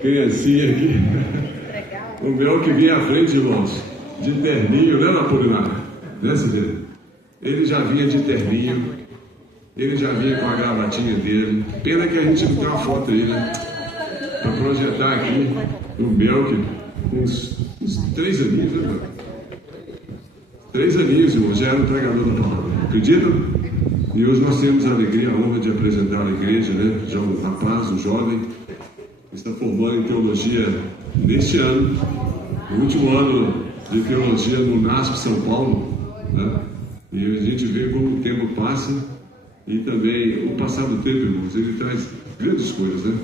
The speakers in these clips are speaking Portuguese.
Criancinha aqui. O meu que vinha à frente, irmãos, de terninho, né, Napolinário? Né, Cidê? Ele já vinha de terninho, ele já vinha com a gravatinha dele. Pena que a gente não tem uma foto aí, né? Para projetar aqui o Belk, uns 3 aninhos, né, mano? 3 aninhos, irmão, já era um pregador da palavra. Acreditam? E hoje nós temos a alegria, a honra de apresentar a igreja, né? Já um rapaz, um jovem, que está formando em teologia neste ano, no último ano de teologia no NASP São Paulo, né? E a gente vê como o tempo passa e também o passar do tempo, irmãos, ele traz grandes coisas, né?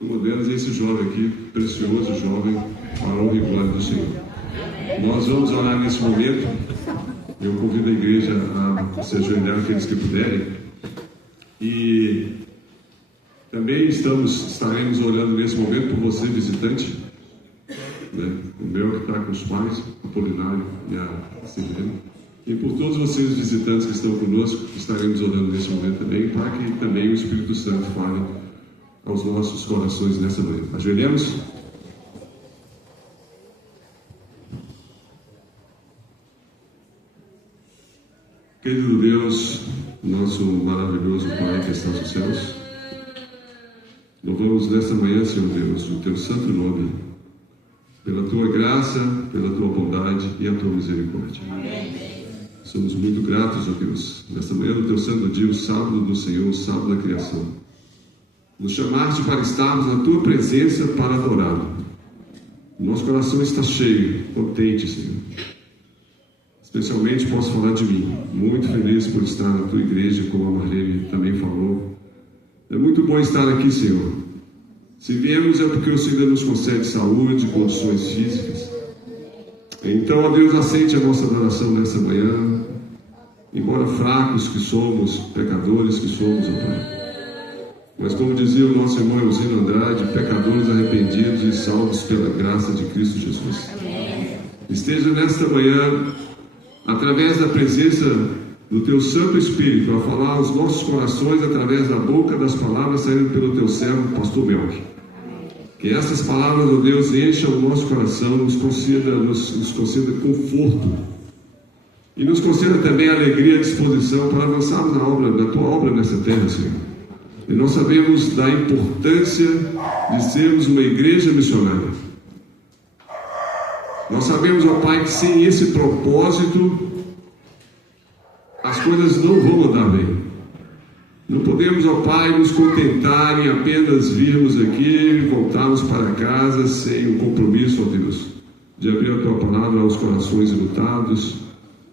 Uma delas é esse jovem aqui, precioso jovem, para a honra e glória do Senhor. Nós vamos orar nesse momento. Eu convido a igreja a se ajoelhar, aqueles que puderem. E também estaremos orando nesse momento por você, visitante, né? O meu que está com os pais, o Apolinário e a Silvana. E por todos vocês, visitantes que estão conosco, estaremos orando nesse momento também, para que também o Espírito Santo fale aos nossos corações nessa manhã. Ajoelhemos. Querido Deus, nosso maravilhoso Pai que está nos céus, louvamos nesta manhã, Senhor Deus, o Teu santo nome, pela Tua graça, pela Tua bondade e a Tua misericórdia. Somos muito gratos, ó Deus, nesta manhã do Teu santo dia, o sábado do Senhor, o sábado da criação. Nos chamaste para estarmos na Tua presença para adorá-lo. Nosso coração está cheio, contente, Senhor. Especialmente posso falar de mim, muito feliz por estar na Tua igreja, como a Marlene também falou. É muito bom estar aqui, Senhor. Se viemos é porque o Senhor ainda nos concede saúde, condições físicas. Então, ó Deus, aceite a nossa adoração nessa manhã, embora fracos que somos, pecadores que somos, ó Pai. Mas como dizia o nosso irmão Eusino Andrade, pecadores arrependidos e salvos pela graça de Cristo Jesus. Esteja nesta manhã, através da presença do Teu Santo Espírito, a falar aos nossos corações através da boca das palavras saindo pelo Teu servo, Pastor Belk. Que essas palavras, ó Deus, encham o nosso coração, nos conceda conforto e nos conceda também alegria e disposição para avançarmos na Tua obra nessa terra, Senhor. E nós sabemos da importância de sermos uma igreja missionária. Nós sabemos, ó Pai, que sem esse propósito as coisas não vão andar bem. Não podemos, ó Pai, nos contentar em apenas virmos aqui e voltarmos para casa sem o compromisso, ó Deus, de abrir a Tua palavra aos corações enlutados.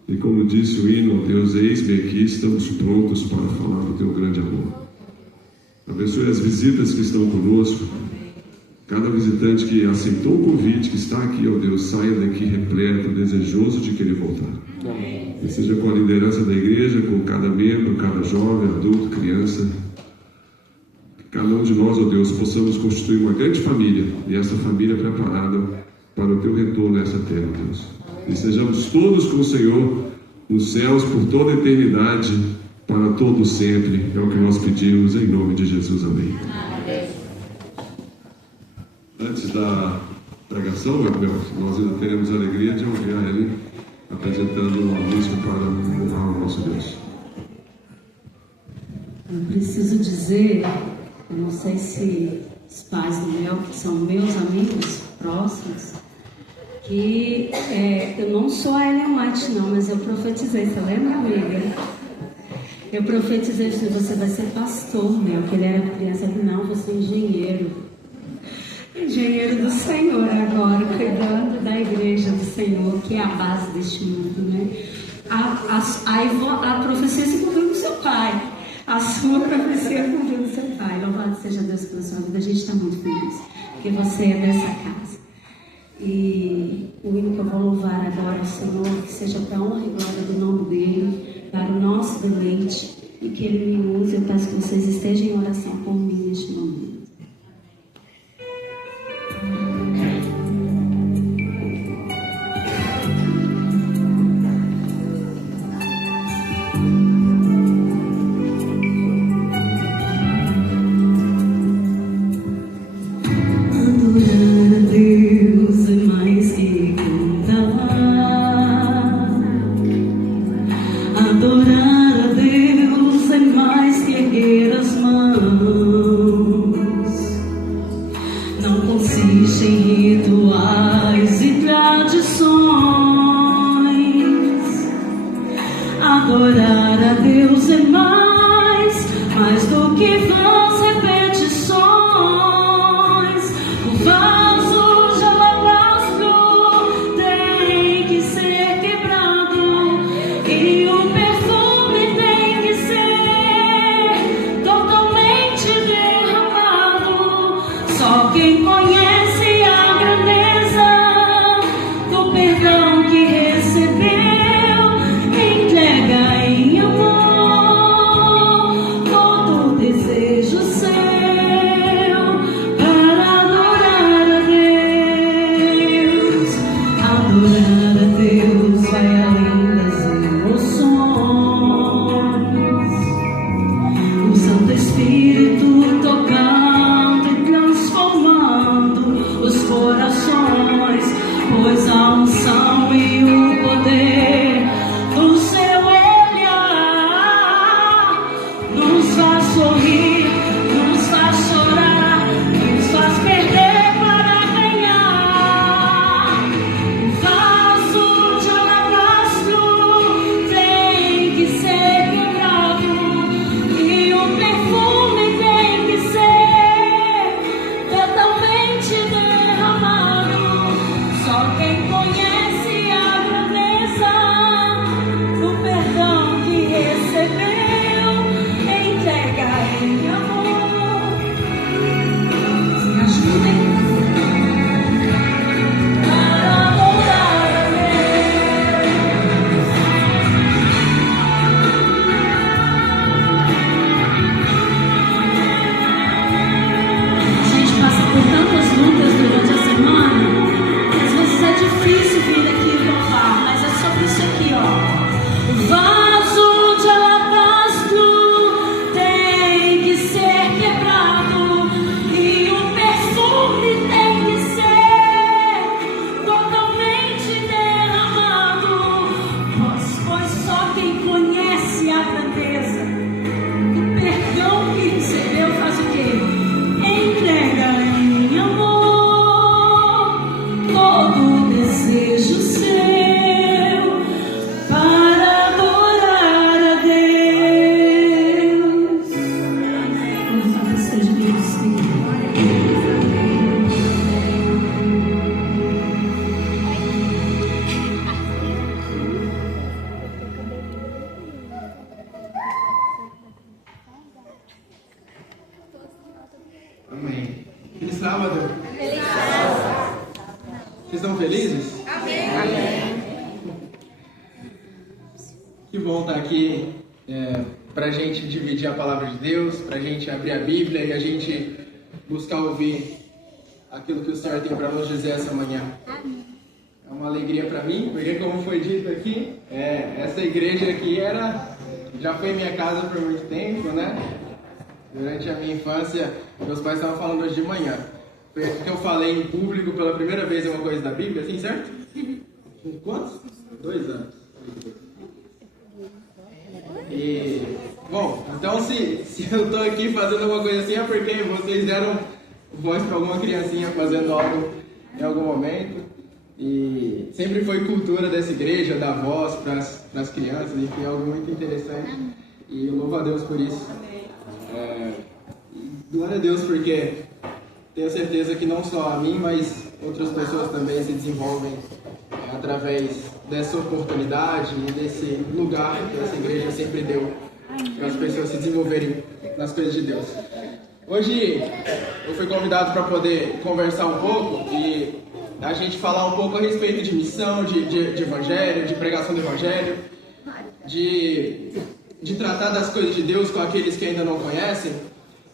E como disse o hino, ó Deus, eis-me aqui, estamos prontos para falar do Teu grande amor. Abençoe as visitas que estão conosco. Cada visitante que aceitou o convite, que está aqui, ó Deus, saia daqui repleto, desejoso de querer voltar. Amém. E seja com a liderança da igreja, com cada membro, cada jovem, adulto, criança. Que cada um de nós, ó Deus, possamos constituir uma grande família, e essa família preparada para o Teu retorno nessa terra, ó Deus. E sejamos todos com o Senhor nos céus por toda a eternidade, para todo sempre. É o que nós pedimos em nome de Jesus. Amém. Amém. Antes da pregação, nós ainda teremos a alegria de ouvir a Ellen apresentando uma música para honrar o nosso Deus. Eu preciso dizer, eu não sei se os pais do Mel, que são meus amigos próximos, que eu não sou a Ellen White não, mas eu profetizei, você lembra, amiga? Eu profetizei que você vai ser pastor, Mel, que ele era criança. Eu falei, não, você é engenheiro. Engenheiro do Senhor agora, cuidando da igreja do Senhor, que é a base deste mundo, né? A profecia se cumpriu com seu pai. A sua profecia cumpriu com seu pai. Louvado seja Deus pela sua vida. A gente está muito feliz, porque você é dessa casa. E o hino que eu vou louvar agora ao Senhor, que seja para a honra e glória do nome dEle, para o nosso deleite, e que Ele me use. Eu peço que vocês estejam em oração por mim neste momento. Só quem conhece a grandeza do perdão que recebeu, entrega em amor todo o desejo seu para adorar a Deus. Adorar a Deus vai além das emoções. O Santo Espírito tocando e transformando os corações, pois a unção e o poder do seu olhar nos faz sorrir, nos faz chorar, nos faz perder para ganhar. O vaso de alabastro tem que ser quebrado e o perfume tem que ser totalmente derramado. Só quem conhece a grandeza do perdão que recebeu, entrega em amor. Me ajudem para adorar a Deus. A gente passa por tantas lutas durante a semana que às vezes é difícil vir aqui louvar, mas é sobre isso aqui, ó. O vaso de alabastro tem que ser quebrado e o perfume tem que ser totalmente derramado, pois só quem conhece a grandeza do perdão que recebeu faz o quê? Entrega em amor todo o desejo seu para adorar a Deus. Louvado seja Deus, Senhor. Amém. Feliz sábado. Vocês estão felizes? Amém. Que bom estar aqui para a gente dividir a palavra de Deus, para a gente abrir a Bíblia e a gente buscar ouvir aquilo que o Senhor tem para nos dizer essa manhã. É uma alegria para mim, porque como foi dito aqui, essa igreja aqui já foi minha casa por muito tempo, né? Durante a minha infância, meus pais estavam falando hoje de manhã. Foi aqui que eu falei em público pela primeira vez uma coisa da Bíblia, assim, certo? Quantos? 2 anos. E, bom, então se eu estou aqui fazendo alguma coisa assim é porque vocês deram voz para alguma criancinha fazendo algo em algum momento. E sempre foi cultura dessa igreja, dar voz para as crianças, enfim, algo muito interessante. E eu louvo a Deus por isso. Glória a Deus, porque tenho certeza que não só a mim, mas outras pessoas também se desenvolvem através dessa oportunidade e desse lugar que essa igreja sempre deu para as pessoas se desenvolverem nas coisas de Deus. Hoje eu fui convidado para poder conversar um pouco e a gente falar um pouco a respeito de missão, de evangelho, de pregação do evangelho, de tratar das coisas de Deus com aqueles que ainda não conhecem.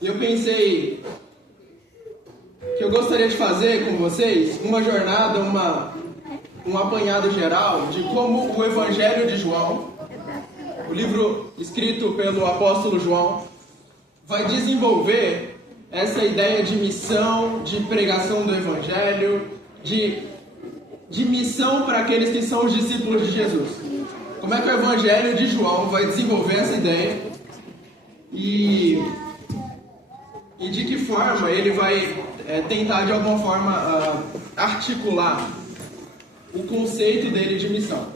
E eu pensei que eu gostaria de fazer com vocês uma jornada, um apanhado geral de como o Evangelho de João, o livro escrito pelo apóstolo João, vai desenvolver essa ideia de missão, de pregação do Evangelho, de missão para aqueles que são os discípulos de Jesus. Como é que o Evangelho de João vai desenvolver essa ideia e de que forma ele vai tentar de alguma forma articular o conceito dele de missão.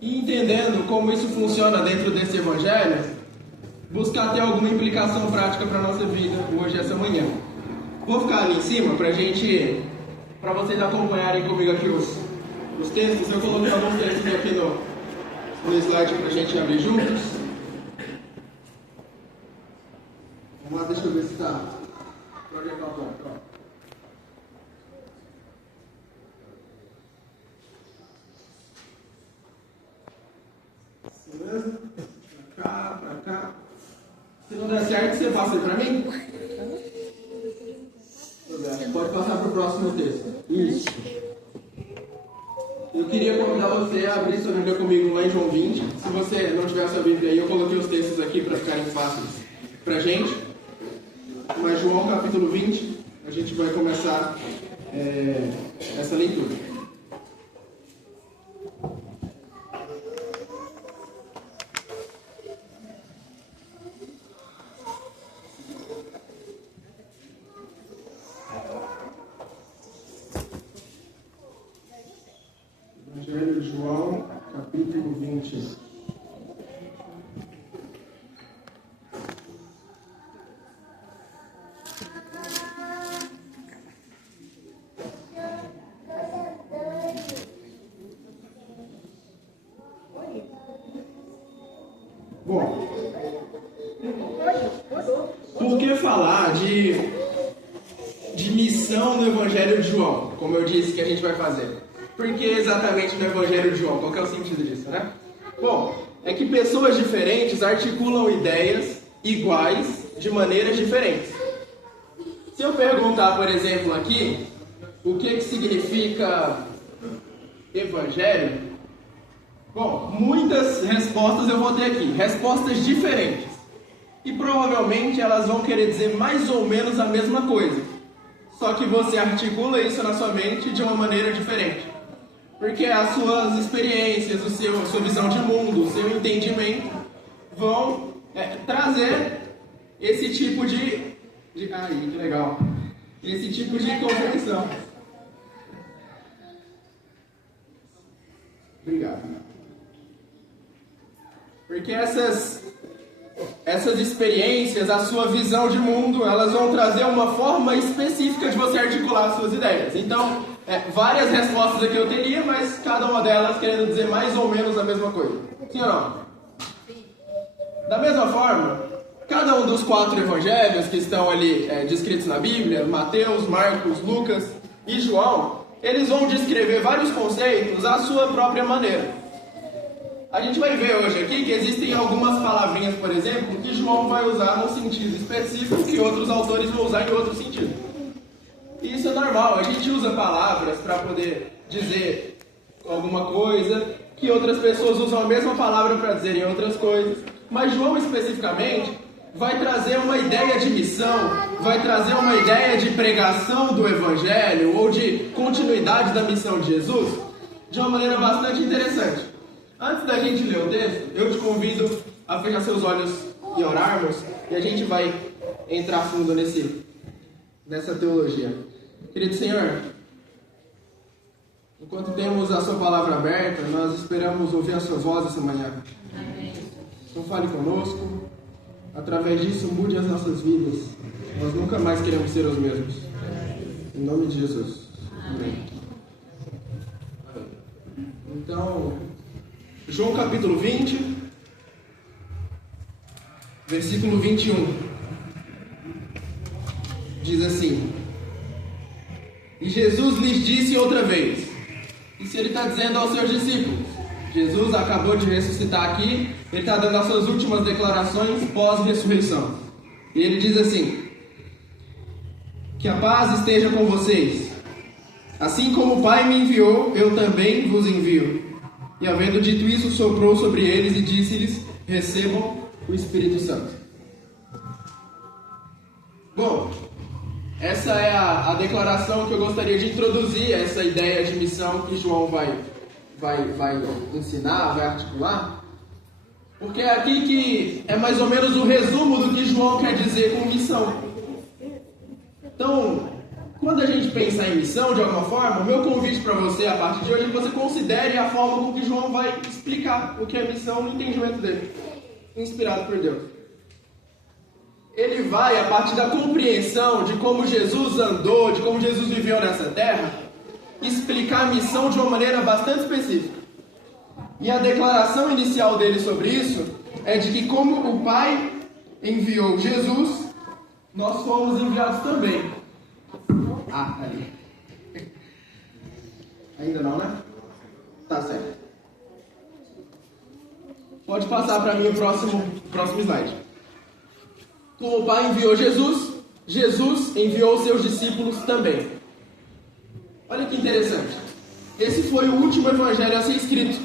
E entendendo como isso funciona dentro desse Evangelho, buscar ter alguma implicação prática para a nossa vida hoje, essa manhã. Vou ficar ali em cima para vocês acompanharem comigo aqui os textos. Eu coloquei alguns textos aqui no slide para a gente abrir juntos. Vamos lá, deixa eu ver se está projetar o ponto, ó. Beleza? Pra cá. Se não der certo, você passa aí pra mim? Pode passar pro próximo texto. Isso. Eu queria convidar você a abrir sua Bíblia comigo lá em João 20. Se você não tiver a sua Bíblia aí, eu coloquei os textos aqui para ficarem fáceis pra gente. Mas João capítulo 20, a gente vai começar essa leitura. Evangelho de João, capítulo 20. Bom, por que falar de missão no Evangelho de João? Como eu disse que a gente vai fazer. Por que exatamente no Evangelho de João? Qual que é o sentido disso, né? Bom, é que pessoas diferentes articulam ideias iguais de maneiras diferentes. Se eu perguntar, por exemplo, aqui, o que significa Evangelho? Bom, muitas respostas eu vou ter aqui, respostas diferentes. E provavelmente elas vão querer dizer mais ou menos a mesma coisa. Só que você articula isso na sua mente de uma maneira diferente. Porque as suas experiências, a sua visão de mundo, o seu entendimento vão trazer esse tipo de... Ai, que legal! Esse tipo de compreensão. Obrigado. Porque essas experiências, a sua visão de mundo, elas vão trazer uma forma específica de você articular as suas ideias. Então, várias respostas aqui eu teria, mas cada uma delas querendo dizer mais ou menos a mesma coisa. Sim ou não? Da mesma forma, cada um dos 4 evangelhos que estão ali descritos na Bíblia, Mateus, Marcos, Lucas e João, eles vão descrever vários conceitos à sua própria maneira. A gente vai ver hoje aqui que existem algumas palavrinhas, por exemplo, que João vai usar num sentido específico que outros autores vão usar em outro sentido. E isso é normal, a gente usa palavras para poder dizer alguma coisa, que outras pessoas usam a mesma palavra para dizerem outras coisas. Mas João especificamente vai trazer uma ideia de missão, vai trazer uma ideia de pregação do Evangelho ou de continuidade da missão de Jesus de uma maneira bastante interessante. Antes da gente ler o texto, eu te convido a fechar seus olhos e orarmos, e a gente vai entrar fundo nessa teologia. Querido Senhor, enquanto temos a sua palavra aberta, nós esperamos ouvir a sua voz essa manhã. Então fale conosco, através disso mude as nossas vidas. Nós nunca mais queremos ser os mesmos. Em nome de Jesus. Amém. Então, João capítulo 20, versículo 21, diz assim: E Jesus lhes disse outra vez. Isso ele está dizendo aos seus discípulos. Jesus acabou de ressuscitar aqui, ele está dando as suas últimas declarações pós-ressurreição. E ele diz assim: Que a paz esteja com vocês. Assim como o Pai me enviou, eu também vos envio. E havendo dito isso, soprou sobre eles e disse-lhes: recebam o Espírito Santo. Bom, essa é a declaração que eu gostaria de introduzir, essa ideia de missão que João vai ensinar, vai articular. Porque é aqui que é mais ou menos o resumo do que João quer dizer com missão. Então, quando a gente pensar em missão, de alguma forma, o meu convite para você, a partir de hoje, é que você considere a forma com que João vai explicar o que é missão no entendimento dele, inspirado por Deus. Ele vai, a partir da compreensão de como Jesus andou, de como Jesus viveu nessa terra, explicar a missão de uma maneira bastante específica. E a declaração inicial dele sobre isso é de que como o Pai enviou Jesus, nós fomos enviados também. Ah, ali. Ainda não, né? Tá certo. Pode passar para mim o próximo slide. Como o Pai enviou Jesus, Jesus enviou seus discípulos também. Olha que interessante. Esse foi o último evangelho a ser escrito.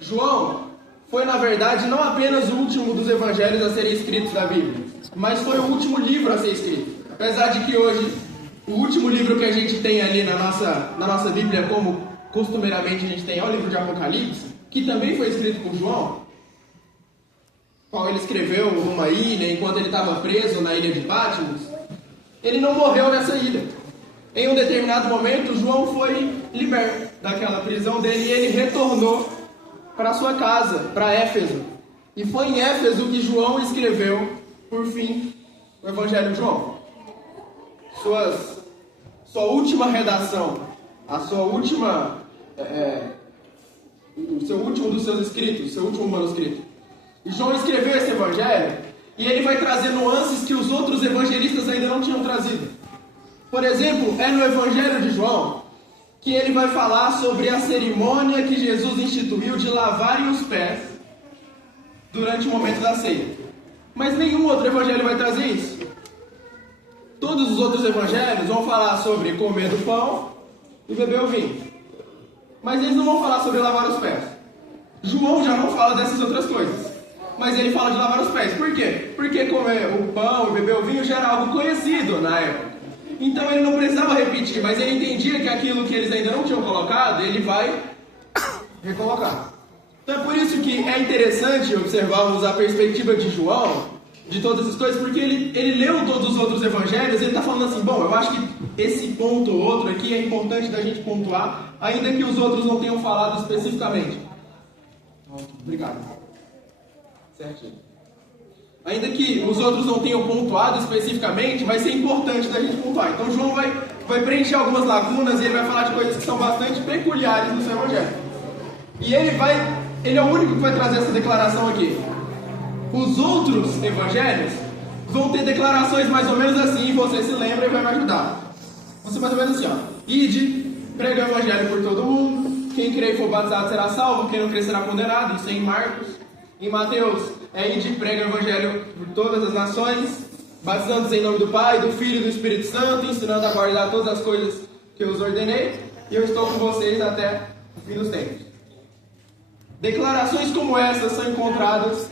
João foi, na verdade, não apenas o último dos evangelhos a serem escritos da Bíblia, mas foi o último livro a ser escrito. Apesar de que hoje, o último livro que a gente tem ali na nossa Bíblia, como costumeiramente a gente tem, é o livro de Apocalipse, que também foi escrito por João, qual ele escreveu numa ilha, enquanto ele estava preso na ilha de Patmos. Ele não morreu nessa ilha. Em um determinado momento, João foi liberto daquela prisão dele e ele retornou para sua casa, para Éfeso. E foi em Éfeso que João escreveu, por fim, o Evangelho de João. Sua última redação, o seu último dos seus escritos, seu último manuscrito. E João escreveu esse Evangelho e ele vai trazer nuances que os outros evangelistas ainda não tinham trazido. Por exemplo, é no Evangelho de João que ele vai falar sobre a cerimônia que Jesus instituiu de lavarem os pés durante o momento da ceia. Mas nenhum outro evangelho vai trazer isso. Todos os outros evangelhos vão falar sobre comer do pão e beber o vinho. Mas eles não vão falar sobre lavar os pés. João já não fala dessas outras coisas. Mas ele fala de lavar os pés. Por quê? Porque comer o pão e beber o vinho já era algo conhecido na época. Então ele não precisava repetir, mas ele entendia que aquilo que eles ainda não tinham colocado, ele vai recolocar. Então é por isso que é interessante observarmos a perspectiva de João, de todas essas coisas, porque ele leu todos os outros evangelhos e ele está falando assim, bom, eu acho que esse ponto ou outro aqui é importante da gente pontuar, ainda que os outros não tenham falado especificamente. Obrigado. Certinho. Ainda que os outros não tenham pontuado especificamente, vai ser importante da gente pontuar. Então João vai preencher algumas lacunas e ele vai falar de coisas que são bastante peculiares no seu evangelho. E ele é o único que vai trazer essa declaração aqui. Os outros evangelhos vão ter declarações mais ou menos assim, e você se lembra e vai me ajudar. Vão ser mais ou menos assim, ó. Ide, prega o evangelho por todo mundo, quem crer e for batizado será salvo, quem não crer será condenado. Isso é em Marcos. Em Mateus, ide, prega o evangelho por todas as nações, batizando-os em nome do Pai, do Filho e do Espírito Santo, ensinando a guardar todas as coisas que eu os ordenei, e eu estou com vocês até o fim dos tempos. Declarações como essas são encontradas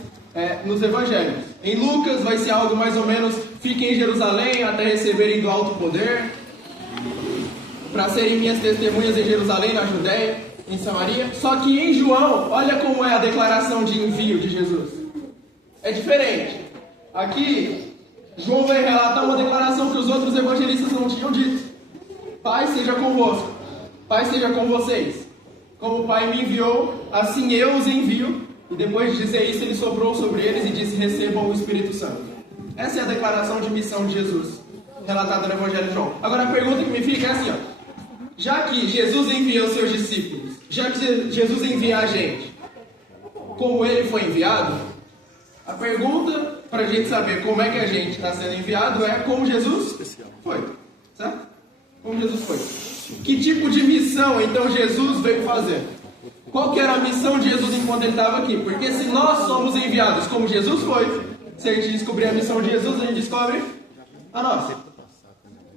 nos evangelhos. Em Lucas vai ser algo mais ou menos: fiquem em Jerusalém até receberem do alto poder, para serem minhas testemunhas em Jerusalém, na Judéia, em Samaria. Só que em João, olha como é a declaração de envio de Jesus. É diferente. Aqui, João vai relatar uma declaração que os outros evangelistas não tinham dito. Pai seja convosco. Pai seja com vocês. Como o Pai me enviou, assim eu os envio. E depois de dizer isso, ele soprou sobre eles e disse: recebam o Espírito Santo. Essa é a declaração de missão de Jesus, relatada no Evangelho de João. Agora a pergunta que me fica é assim, ó. Já que Jesus envia os seus discípulos, já que Jesus envia a gente, como ele foi enviado, a pergunta para a gente saber como é que a gente está sendo enviado é como Jesus foi, certo? Como Jesus foi. Que tipo de missão então Jesus veio fazer? Qual que era a missão de Jesus enquanto ele estava aqui? Porque se nós somos enviados como Jesus foi, se a gente descobrir a missão de Jesus, a gente descobre a nossa.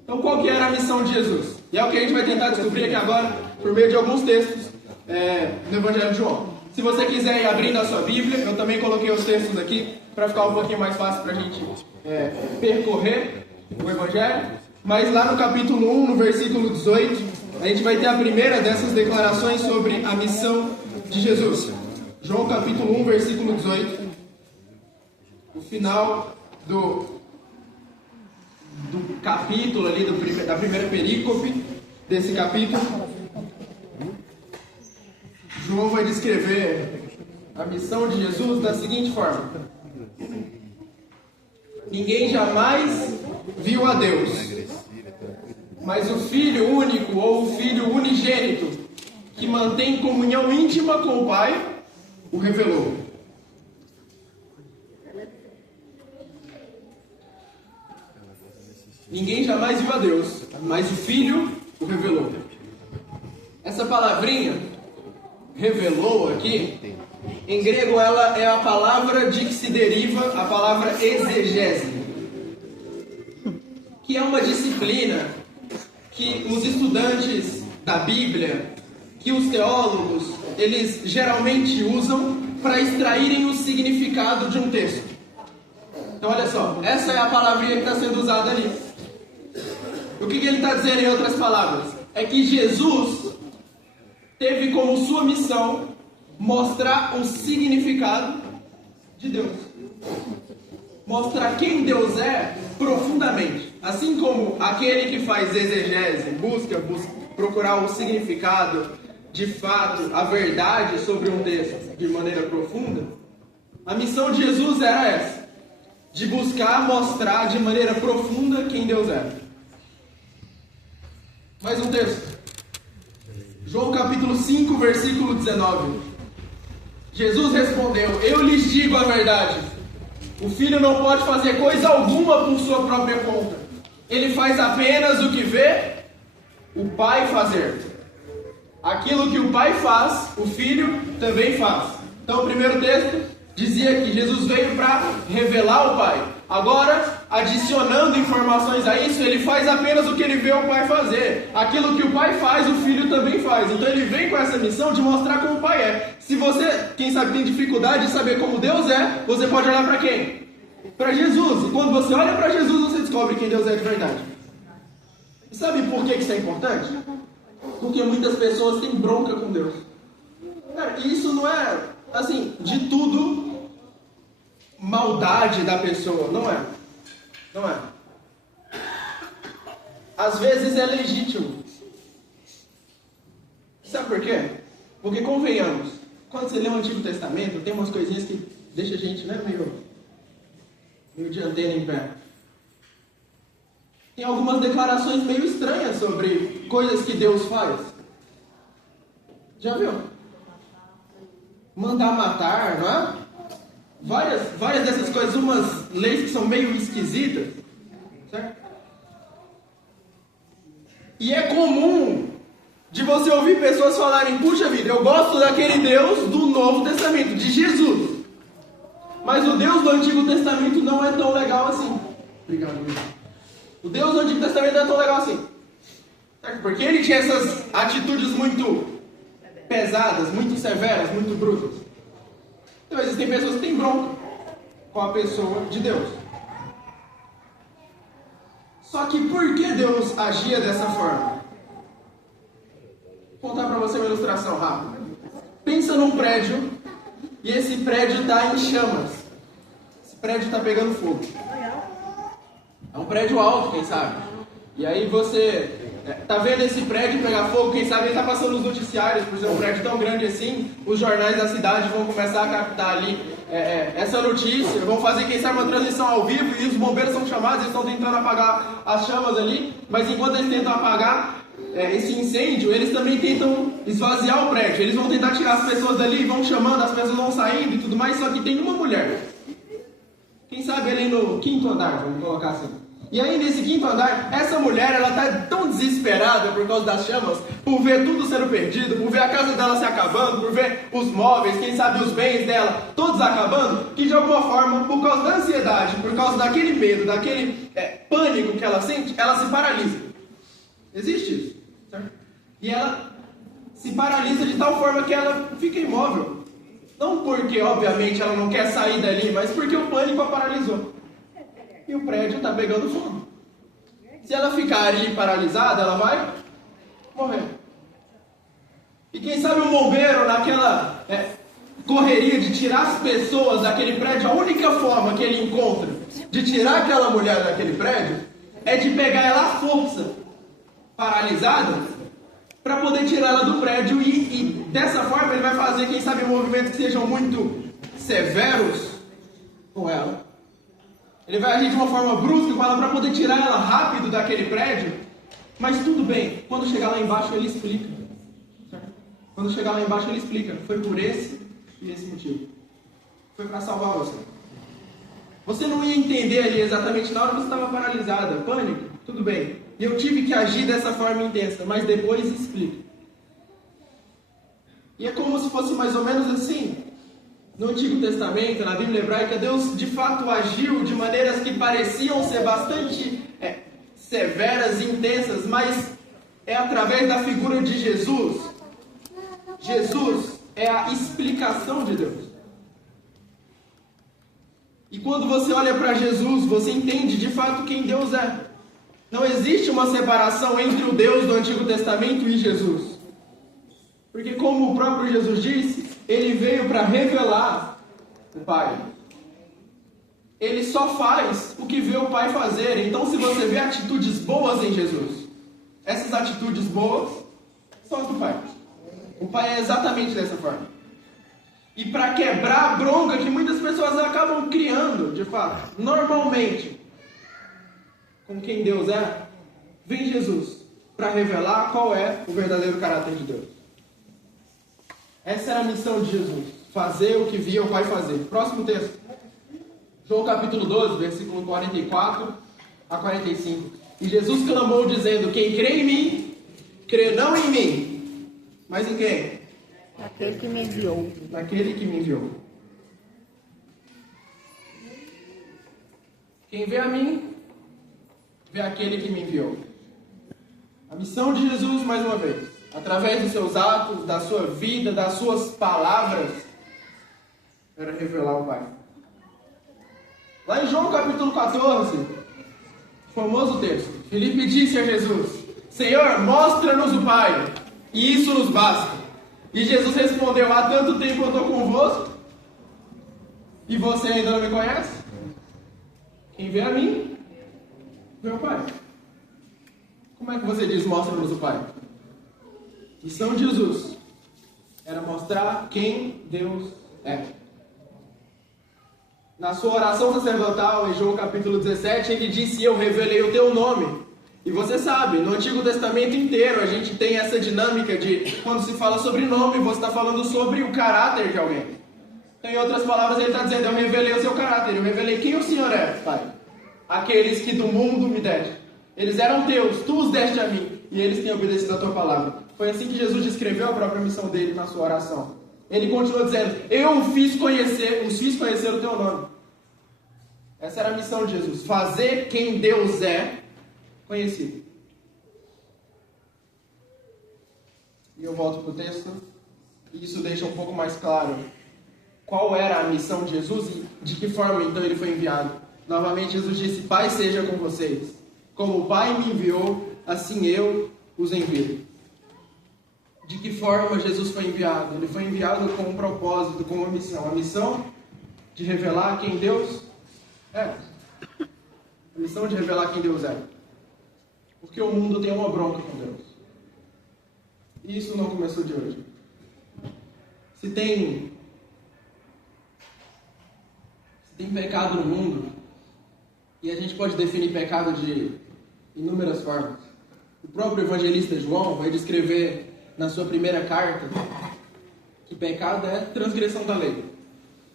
Então qual que era a missão de Jesus? E é o que a gente vai tentar descobrir aqui agora, por meio de alguns textos no Evangelho de João. Se você quiser ir abrindo a sua Bíblia, eu também coloquei os textos aqui, para ficar um pouquinho mais fácil para a gente percorrer o Evangelho. Mas lá no capítulo 1, no versículo 18, a gente vai ter a primeira dessas declarações sobre a missão de Jesus. João capítulo 1, versículo 18. O final do capítulo ali, da primeira perícope desse capítulo. João vai descrever a missão de Jesus da seguinte forma: ninguém jamais viu a Deus, mas o Filho único ou o Filho unigênito, que mantém comunhão íntima com o Pai, o revelou. Ninguém jamais viu a Deus, mas o Filho o revelou. Essa palavrinha, revelou aqui, em grego ela é a palavra de que se deriva a palavra exegese, que é uma disciplina que os estudantes da Bíblia, que os teólogos, eles geralmente usam para extraírem o significado de um texto. Então olha só, essa é a palavrinha que está sendo usada ali. O que ele está dizendo em outras palavras? É que Jesus teve como sua missão mostrar o significado de Deus. Mostrar quem Deus é profundamente. Assim como aquele que faz exegese, busca procurar o significado, de fato, a verdade sobre um texto de maneira profunda, a missão de Jesus era essa, de buscar mostrar de maneira profunda quem Deus é. Mais um texto. João capítulo 5, versículo 19. Jesus respondeu: eu lhes digo a verdade. O Filho não pode fazer coisa alguma por sua própria conta. Ele faz apenas o que vê o Pai fazer. Aquilo que o Pai faz, o Filho também faz. Então o primeiro texto dizia que Jesus veio para revelar o Pai. Agora, adicionando informações a isso, ele faz apenas o que ele vê o Pai fazer. Aquilo que o Pai faz, o Filho também faz. Então ele vem com essa missão de mostrar como o Pai é. Se você, quem sabe, tem dificuldade de saber como Deus é, você pode olhar para quem? Para Jesus. E quando você olha para Jesus, você descobre quem Deus é de verdade. E sabe por que isso é importante? Porque muitas pessoas têm bronca com Deus. Cara, isso não é, assim, de tudo maldade da pessoa. Não é. Não é. Às vezes é legítimo. Sabe por quê? Porque, convenhamos, quando você lê o Antigo Testamento, tem umas coisinhas que deixa a gente, né, meio de antena em pé. Tem algumas declarações meio estranhas sobre coisas que Deus faz. Já viu? Mandar matar, não é? Várias dessas coisas, umas leis que são meio esquisitas, certo? E é comum de você ouvir pessoas falarem: puxa vida, eu gosto daquele Deus do Novo Testamento, de Jesus, mas o Deus do Antigo Testamento não é tão legal assim. Obrigado, meu. O Deus do Antigo Testamento não é tão legal assim, certo? Porque ele tinha essas atitudes muito pesadas, muito severas, muito brutas. Então existem pessoas que têm bronca com a pessoa de Deus. Só que por que Deus agia dessa forma? Vou contar para você uma ilustração rápida. Pensa num prédio e esse prédio está em chamas. Esse prédio está pegando fogo. É um prédio alto, quem sabe? E aí você tá vendo esse prédio pegar fogo, quem sabe ele tá passando nos noticiários, por ser um prédio tão grande assim, os jornais da cidade vão começar a captar ali essa notícia, vão fazer, quem sabe, uma transmissão ao vivo, e os bombeiros são chamados, eles estão tentando apagar as chamas ali, mas enquanto eles tentam apagar esse incêndio, eles também tentam esvaziar o prédio, eles vão tentar tirar as pessoas dali, vão chamando, as pessoas vão saindo e tudo mais, só que tem uma mulher, quem sabe ali no 5º andar, vamos colocar assim. E aí nesse 5º andar, essa mulher, ela tá tão desesperada por causa das chamas, por ver tudo sendo perdido, por ver a casa dela se acabando, por ver os móveis, quem sabe os bens dela, todos acabando, que de alguma forma, por causa da ansiedade, por causa daquele medo, daquele pânico que ela sente, ela se paralisa. Existe isso, certo? E ela se paralisa de tal forma que ela fica imóvel. Não porque, obviamente, ela não quer sair dali, mas porque o pânico a paralisou. E o prédio está pegando fogo. Se ela ficar ali paralisada, ela vai morrer. E quem sabe o bombeiro, naquela correria de tirar as pessoas daquele prédio, a única forma que ele encontra de tirar aquela mulher daquele prédio é de pegar ela à força, paralisada, para poder tirar ela do prédio. E dessa forma ele vai fazer, quem sabe, movimentos que sejam muito severos com ela. Ele vai agir de uma forma brusca com ela para poder tirar ela rápido daquele prédio. Mas tudo bem, quando chegar lá embaixo ele explica. Certo? Quando chegar lá embaixo ele explica. Foi por esse e esse motivo. Foi para salvar você. Você não ia entender ali exatamente na hora que você estava paralisada. Pânico. Tudo bem. Eu tive que agir dessa forma intensa, mas depois explico. E é como se fosse mais ou menos assim. No Antigo Testamento, na Bíblia hebraica, Deus de fato agiu de maneiras que pareciam ser bastante severas e intensas, mas é através da figura de Jesus. Jesus é a explicação de Deus. E quando você olha para Jesus, você entende de fato quem Deus é. Não existe uma separação entre o Deus do Antigo Testamento e Jesus. Porque como o próprio Jesus disse, ele veio para revelar o Pai. Ele só faz o que vê o Pai fazer. Então se você vê atitudes boas em Jesus, essas atitudes boas são as do Pai. O Pai é exatamente dessa forma. E para quebrar a bronca que muitas pessoas acabam criando, de fato, normalmente, com quem Deus é, vem Jesus para revelar qual é o verdadeiro caráter de Deus. Essa era a missão de Jesus, fazer o que via o Pai fazer. Próximo texto. João capítulo 12, versículo 44 a 45. E Jesus clamou dizendo: quem crê em mim, crê não em mim, mas em quem? Naquele que me enviou. Naquele que me enviou. Quem vê a mim, vê aquele que me enviou. A missão de Jesus, mais uma vez, através dos seus atos, da sua vida, das suas palavras, era revelar o Pai. Lá em João capítulo 14, famoso texto, Filipe disse a Jesus: Senhor, mostra-nos o Pai, e isso nos basta. E Jesus respondeu: há tanto tempo eu estou convosco, e você ainda não me conhece? Quem vê a mim, vê o Pai. Como é que você diz, mostra-nos o Pai? A missão de Jesus era mostrar quem Deus é. Na sua oração sacerdotal, em João capítulo 17, ele disse: eu revelei o teu nome. E você sabe, no Antigo Testamento inteiro, a gente tem essa dinâmica de, quando se fala sobre nome, você está falando sobre o caráter de alguém. Então, em outras palavras, ele está dizendo: eu revelei o seu caráter, eu revelei quem o Senhor é, Pai. Aqueles que do mundo me deste. Eles eram teus, tu os deste a mim, e eles têm obedecido a tua palavra. Foi assim que Jesus descreveu a própria missão dele na sua oração. Ele continua dizendo: eu os fiz conhecer o teu nome. Essa era a missão de Jesus, fazer quem Deus é conhecido. E eu volto para o texto, e isso deixa um pouco mais claro qual era a missão de Jesus e de que forma então ele foi enviado. Novamente Jesus disse: Pai seja com vocês. Como o Pai me enviou, assim eu os envio. De que forma Jesus foi enviado? Ele foi enviado com um propósito, com uma missão. A missão de revelar quem Deus é. A missão de revelar quem Deus é. Porque o mundo tem uma bronca com Deus. E isso não começou de hoje. Se tem pecado no mundo, e a gente pode definir pecado de inúmeras formas. O próprio evangelista João vai descrever na sua primeira carta que pecado é transgressão da lei.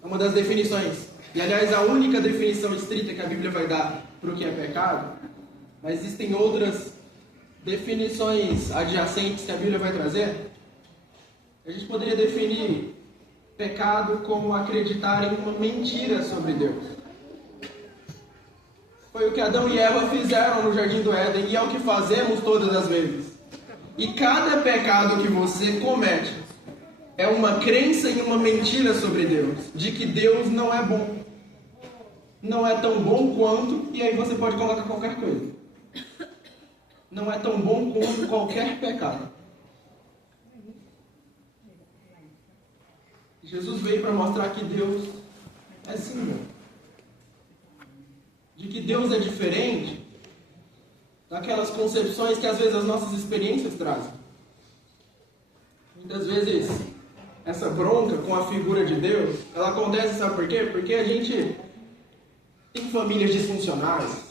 É uma das definições. E aliás, a única definição estrita que a Bíblia vai dar para o que é pecado. Mas existem outras definições adjacentes que a Bíblia vai trazer. A gente poderia definir pecado como acreditar em uma mentira sobre Deus. Foi o que Adão e Eva fizeram no Jardim do Éden e é o que fazemos todas as vezes. E cada pecado que você comete é uma crença em uma mentira sobre Deus, de que Deus não é bom. Não é tão bom quanto, e aí você pode colocar qualquer coisa. Não é tão bom quanto qualquer pecado. Jesus veio para mostrar que Deus é sim bom. De que Deus é diferente daquelas concepções que às vezes as nossas experiências trazem. Muitas vezes essa bronca com a figura de Deus, ela acontece, sabe por quê? Porque a gente tem famílias disfuncionais,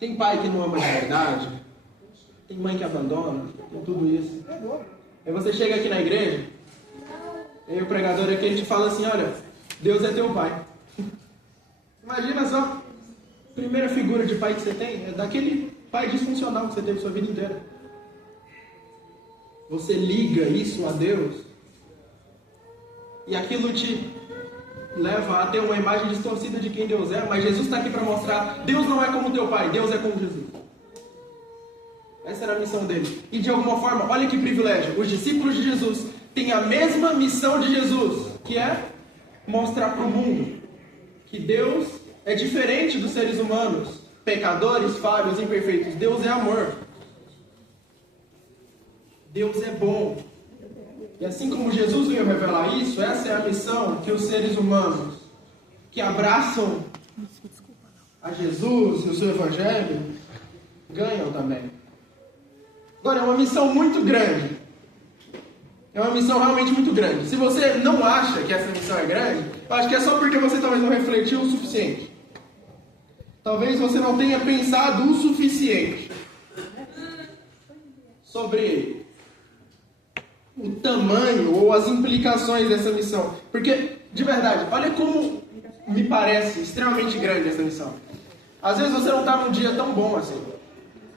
tem pai que não ama de verdade, tem mãe que abandona, tem tudo isso. Aí você chega aqui na igreja, e o pregador aqui ele te fala assim: olha, Deus é teu pai. Imagina só, a primeira figura de pai que você tem é daquele pai disfuncional que você teve sua vida inteira. Você liga isso a Deus e aquilo te leva a ter uma imagem distorcida de quem Deus é, mas Jesus está aqui para mostrar: Deus não é como teu pai, Deus é como Jesus. Essa era a missão dele. E de alguma forma, olha que privilégio, os discípulos de Jesus têm a mesma missão de Jesus, que é mostrar para o mundo que Deus é diferente dos seres humanos, pecadores, falhos, imperfeitos. Deus é amor. Deus é bom. E assim como Jesus veio revelar isso, essa é a missão que os seres humanos que abraçam a Jesus e o seu Evangelho ganham também. Agora, é uma missão muito grande. É uma missão realmente muito grande. Se você não acha que essa missão é grande, eu acho que é só porque você talvez não refletiu o suficiente. Talvez você não tenha pensado o suficiente sobre o tamanho ou as implicações dessa missão. Porque, de verdade, olha como me parece extremamente grande essa missão. Às vezes você não está num dia tão bom assim.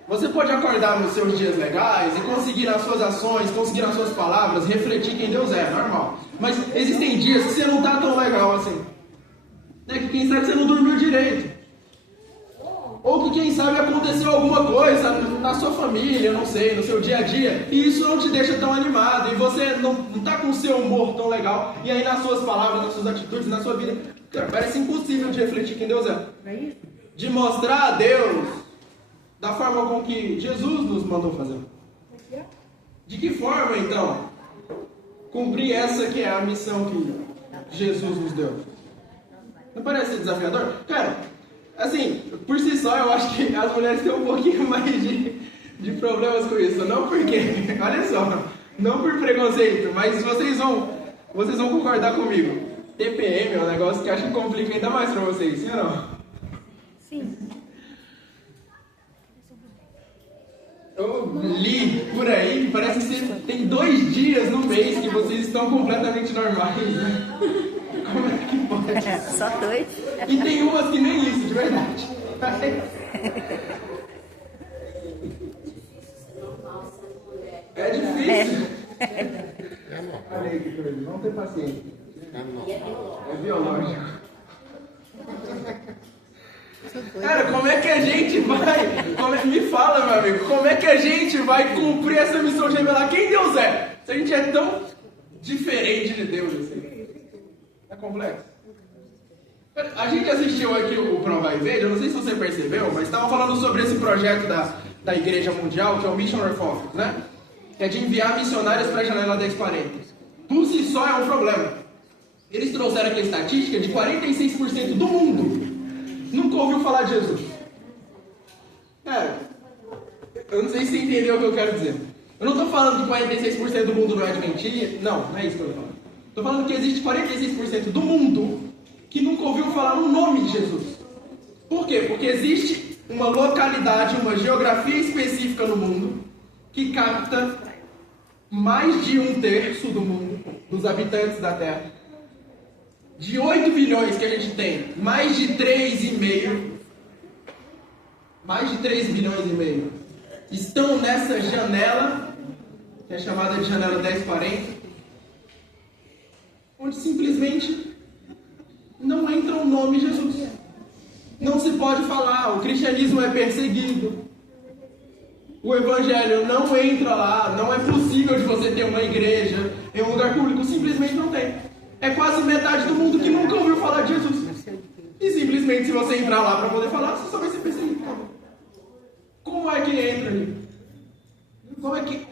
Você pode acordar nos seus dias legais e conseguir nas suas ações, conseguir nas suas palavras, refletir quem Deus é, normal. Mas existem dias que você não está tão legal assim. Que quem sabe você não dormiu direito. Ou que quem sabe aconteceu alguma coisa na sua família, não sei, no seu dia a dia, e isso não te deixa tão animado, e você não está com o seu humor tão legal, e aí nas suas palavras, nas suas atitudes, na sua vida, cara, parece impossível de refletir quem Deus é. De mostrar a Deus da forma com que Jesus nos mandou fazer. De que forma, então, cumprir essa que é a missão que Jesus nos deu? Não parece desafiador? Cara, assim, por si só, eu acho que as mulheres têm um pouquinho mais de problemas com isso. Não porque, olha só, não por preconceito, mas vocês vão concordar comigo. TPM é um negócio que acho que complica ainda mais pra vocês, sim ou não? Sim. Eu li por aí que parece que tem 2 dias no mês que vocês estão completamente normais, né? Como é que pode? Só 2. E tem umas que nem isso, de verdade. É difícil. Olha aí que coisa, vamos ter paciência. É biológico. Cara, como é que a gente vai... Me fala, meu amigo, como é que a gente vai cumprir essa missão de revelar quem Deus é? Se a gente é tão diferente de Deus assim. É complexo. A gente assistiu aqui o Prova e Veja, eu não sei se você percebeu, mas estavam falando sobre esse projeto da Igreja Mundial, que é o Missionary Focus, né? Que é de enviar missionários para a janela 1040. Por si só é um problema. Eles trouxeram aqui a estatística de 46% do mundo nunca ouviu falar de Jesus. Cara, eu não sei se você entendeu o que eu quero dizer. Eu não estou falando que 46% do mundo não é adventista. Não é isso que eu estou falando. Estou falando que existe 46% do mundo que nunca ouviu falar no nome de Jesus. Por quê? Porque existe uma localidade, uma geografia específica no mundo que capta mais de 1/3 do mundo, dos habitantes da Terra. De 8 bilhões que a gente tem, mais de 3,5 bilhões estão nessa janela, que é chamada de janela 1040, onde simplesmente não entra o nome Jesus. Não se pode falar, o cristianismo é perseguido, o evangelho não entra lá, não é possível de você ter uma igreja em um lugar público, simplesmente não tem. É quase metade do mundo que nunca ouviu falar de Jesus. E simplesmente se você entrar lá para poder falar, você só vai ser perseguido. Como é que entra ali?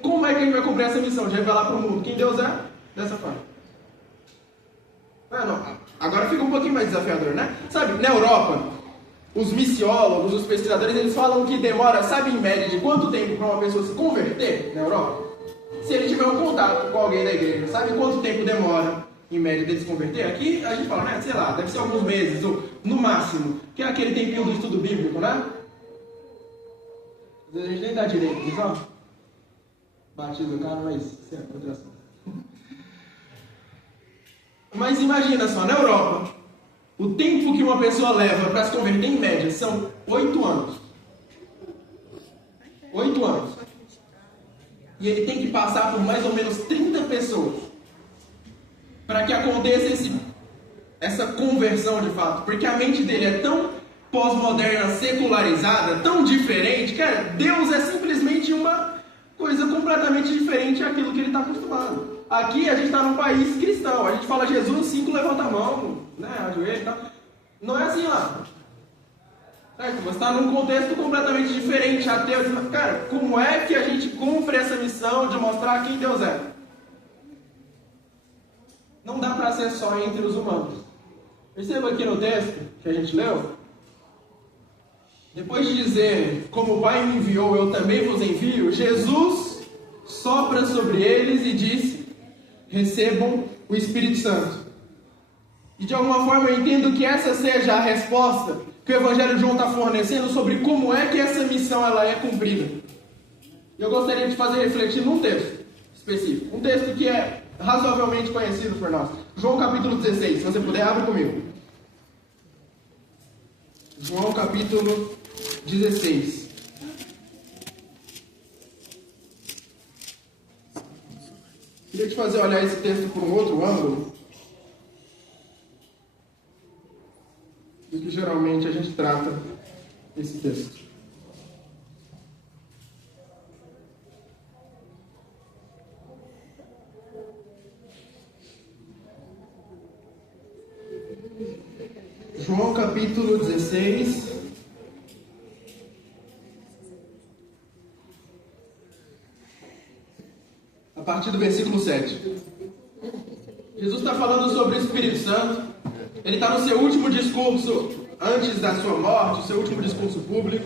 Como é que a gente vai cumprir essa missão de revelar para o mundo quem Deus é? Dessa forma. Não. Agora fica um pouquinho mais desafiador, né? Sabe, na Europa, os missiólogos, os pesquisadores, eles falam que demora, sabe em média de quanto tempo para uma pessoa se converter na Europa? Se ele tiver um contato com alguém da igreja, sabe quanto tempo demora em média dele se converter? Aqui a gente fala, né, sei lá, deve ser alguns meses, ou no máximo, que é aquele tempinho do estudo bíblico, né? Às vezes a gente nem dá direito, pessoal. Batiza o cara, mas isso é outra assunto. Mas imagina só, na Europa, o tempo que uma pessoa leva para se converter em média são 8 anos. 8 anos. E ele tem que passar por mais ou menos 30 pessoas para que aconteça essa conversão de fato. Porque a mente dele é tão pós-moderna, secularizada, tão diferente, que Deus é simplesmente uma coisa completamente diferente daquilo que ele está acostumado. Aqui a gente está num país cristão, a gente fala Jesus, 5, levanta a mão, né, ajoelha e tal. Não é assim lá. Certo? Você está num contexto completamente diferente, ateu. Cara, como é que a gente cumpre essa missão de mostrar quem Deus é? Não dá para ser só entre os humanos. Perceba aqui no texto que a gente leu. Depois de dizer, como o Pai me enviou, eu também vos envio, Jesus sopra sobre eles e diz, recebam o Espírito Santo. E de alguma forma eu entendo que essa seja a resposta que o Evangelho de João está fornecendo sobre como é que essa missão ela é cumprida. Eu gostaria de fazer refletir num texto específico. Um texto que é razoavelmente conhecido por nós. João capítulo 16, se você puder, abre comigo. João capítulo 16. Queria te fazer olhar esse texto por um outro ângulo do que geralmente a gente trata esse texto. João capítulo 16. A partir do versículo 7. Jesus está falando sobre o Espírito Santo. Ele está no seu último discurso antes da sua morte, o seu último discurso público.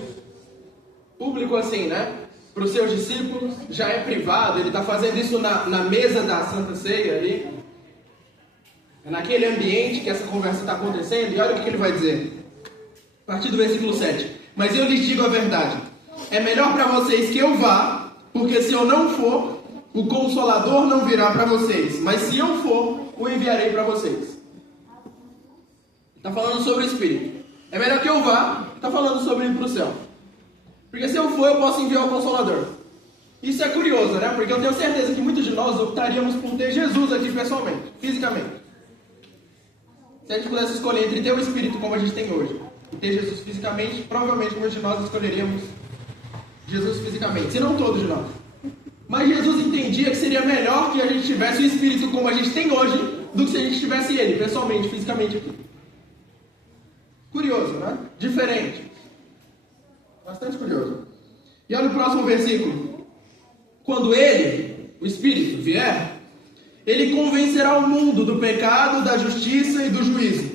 Público assim, né? Para os seus discípulos, já é privado. Ele está fazendo isso na mesa da Santa Ceia ali. É naquele ambiente que essa conversa está acontecendo. E olha o que ele vai dizer. A partir do versículo 7. Mas eu lhes digo a verdade. É melhor para vocês que eu vá, porque se eu não for, o Consolador não virá para vocês. Mas se eu for, o enviarei para vocês. Está falando sobre o Espírito. É melhor que eu vá. Está falando sobre ir para o céu. Porque se eu for, eu posso enviar o Consolador. Isso é curioso, né? Porque eu tenho certeza que muitos de nós optaríamos por ter Jesus aqui pessoalmente, fisicamente. Se a gente pudesse escolher entre ter o Espírito como a gente tem hoje e ter Jesus fisicamente, provavelmente muitos de nós escolheríamos Jesus fisicamente, se não todos de nós. Mas Jesus entendia que seria melhor que a gente tivesse o Espírito como a gente tem hoje do que se a gente tivesse ele pessoalmente, fisicamente aqui. Curioso, né? Diferente. Bastante curioso. E olha o próximo versículo. Quando ele, o Espírito, vier, ele convencerá o mundo do pecado, da justiça e do juízo.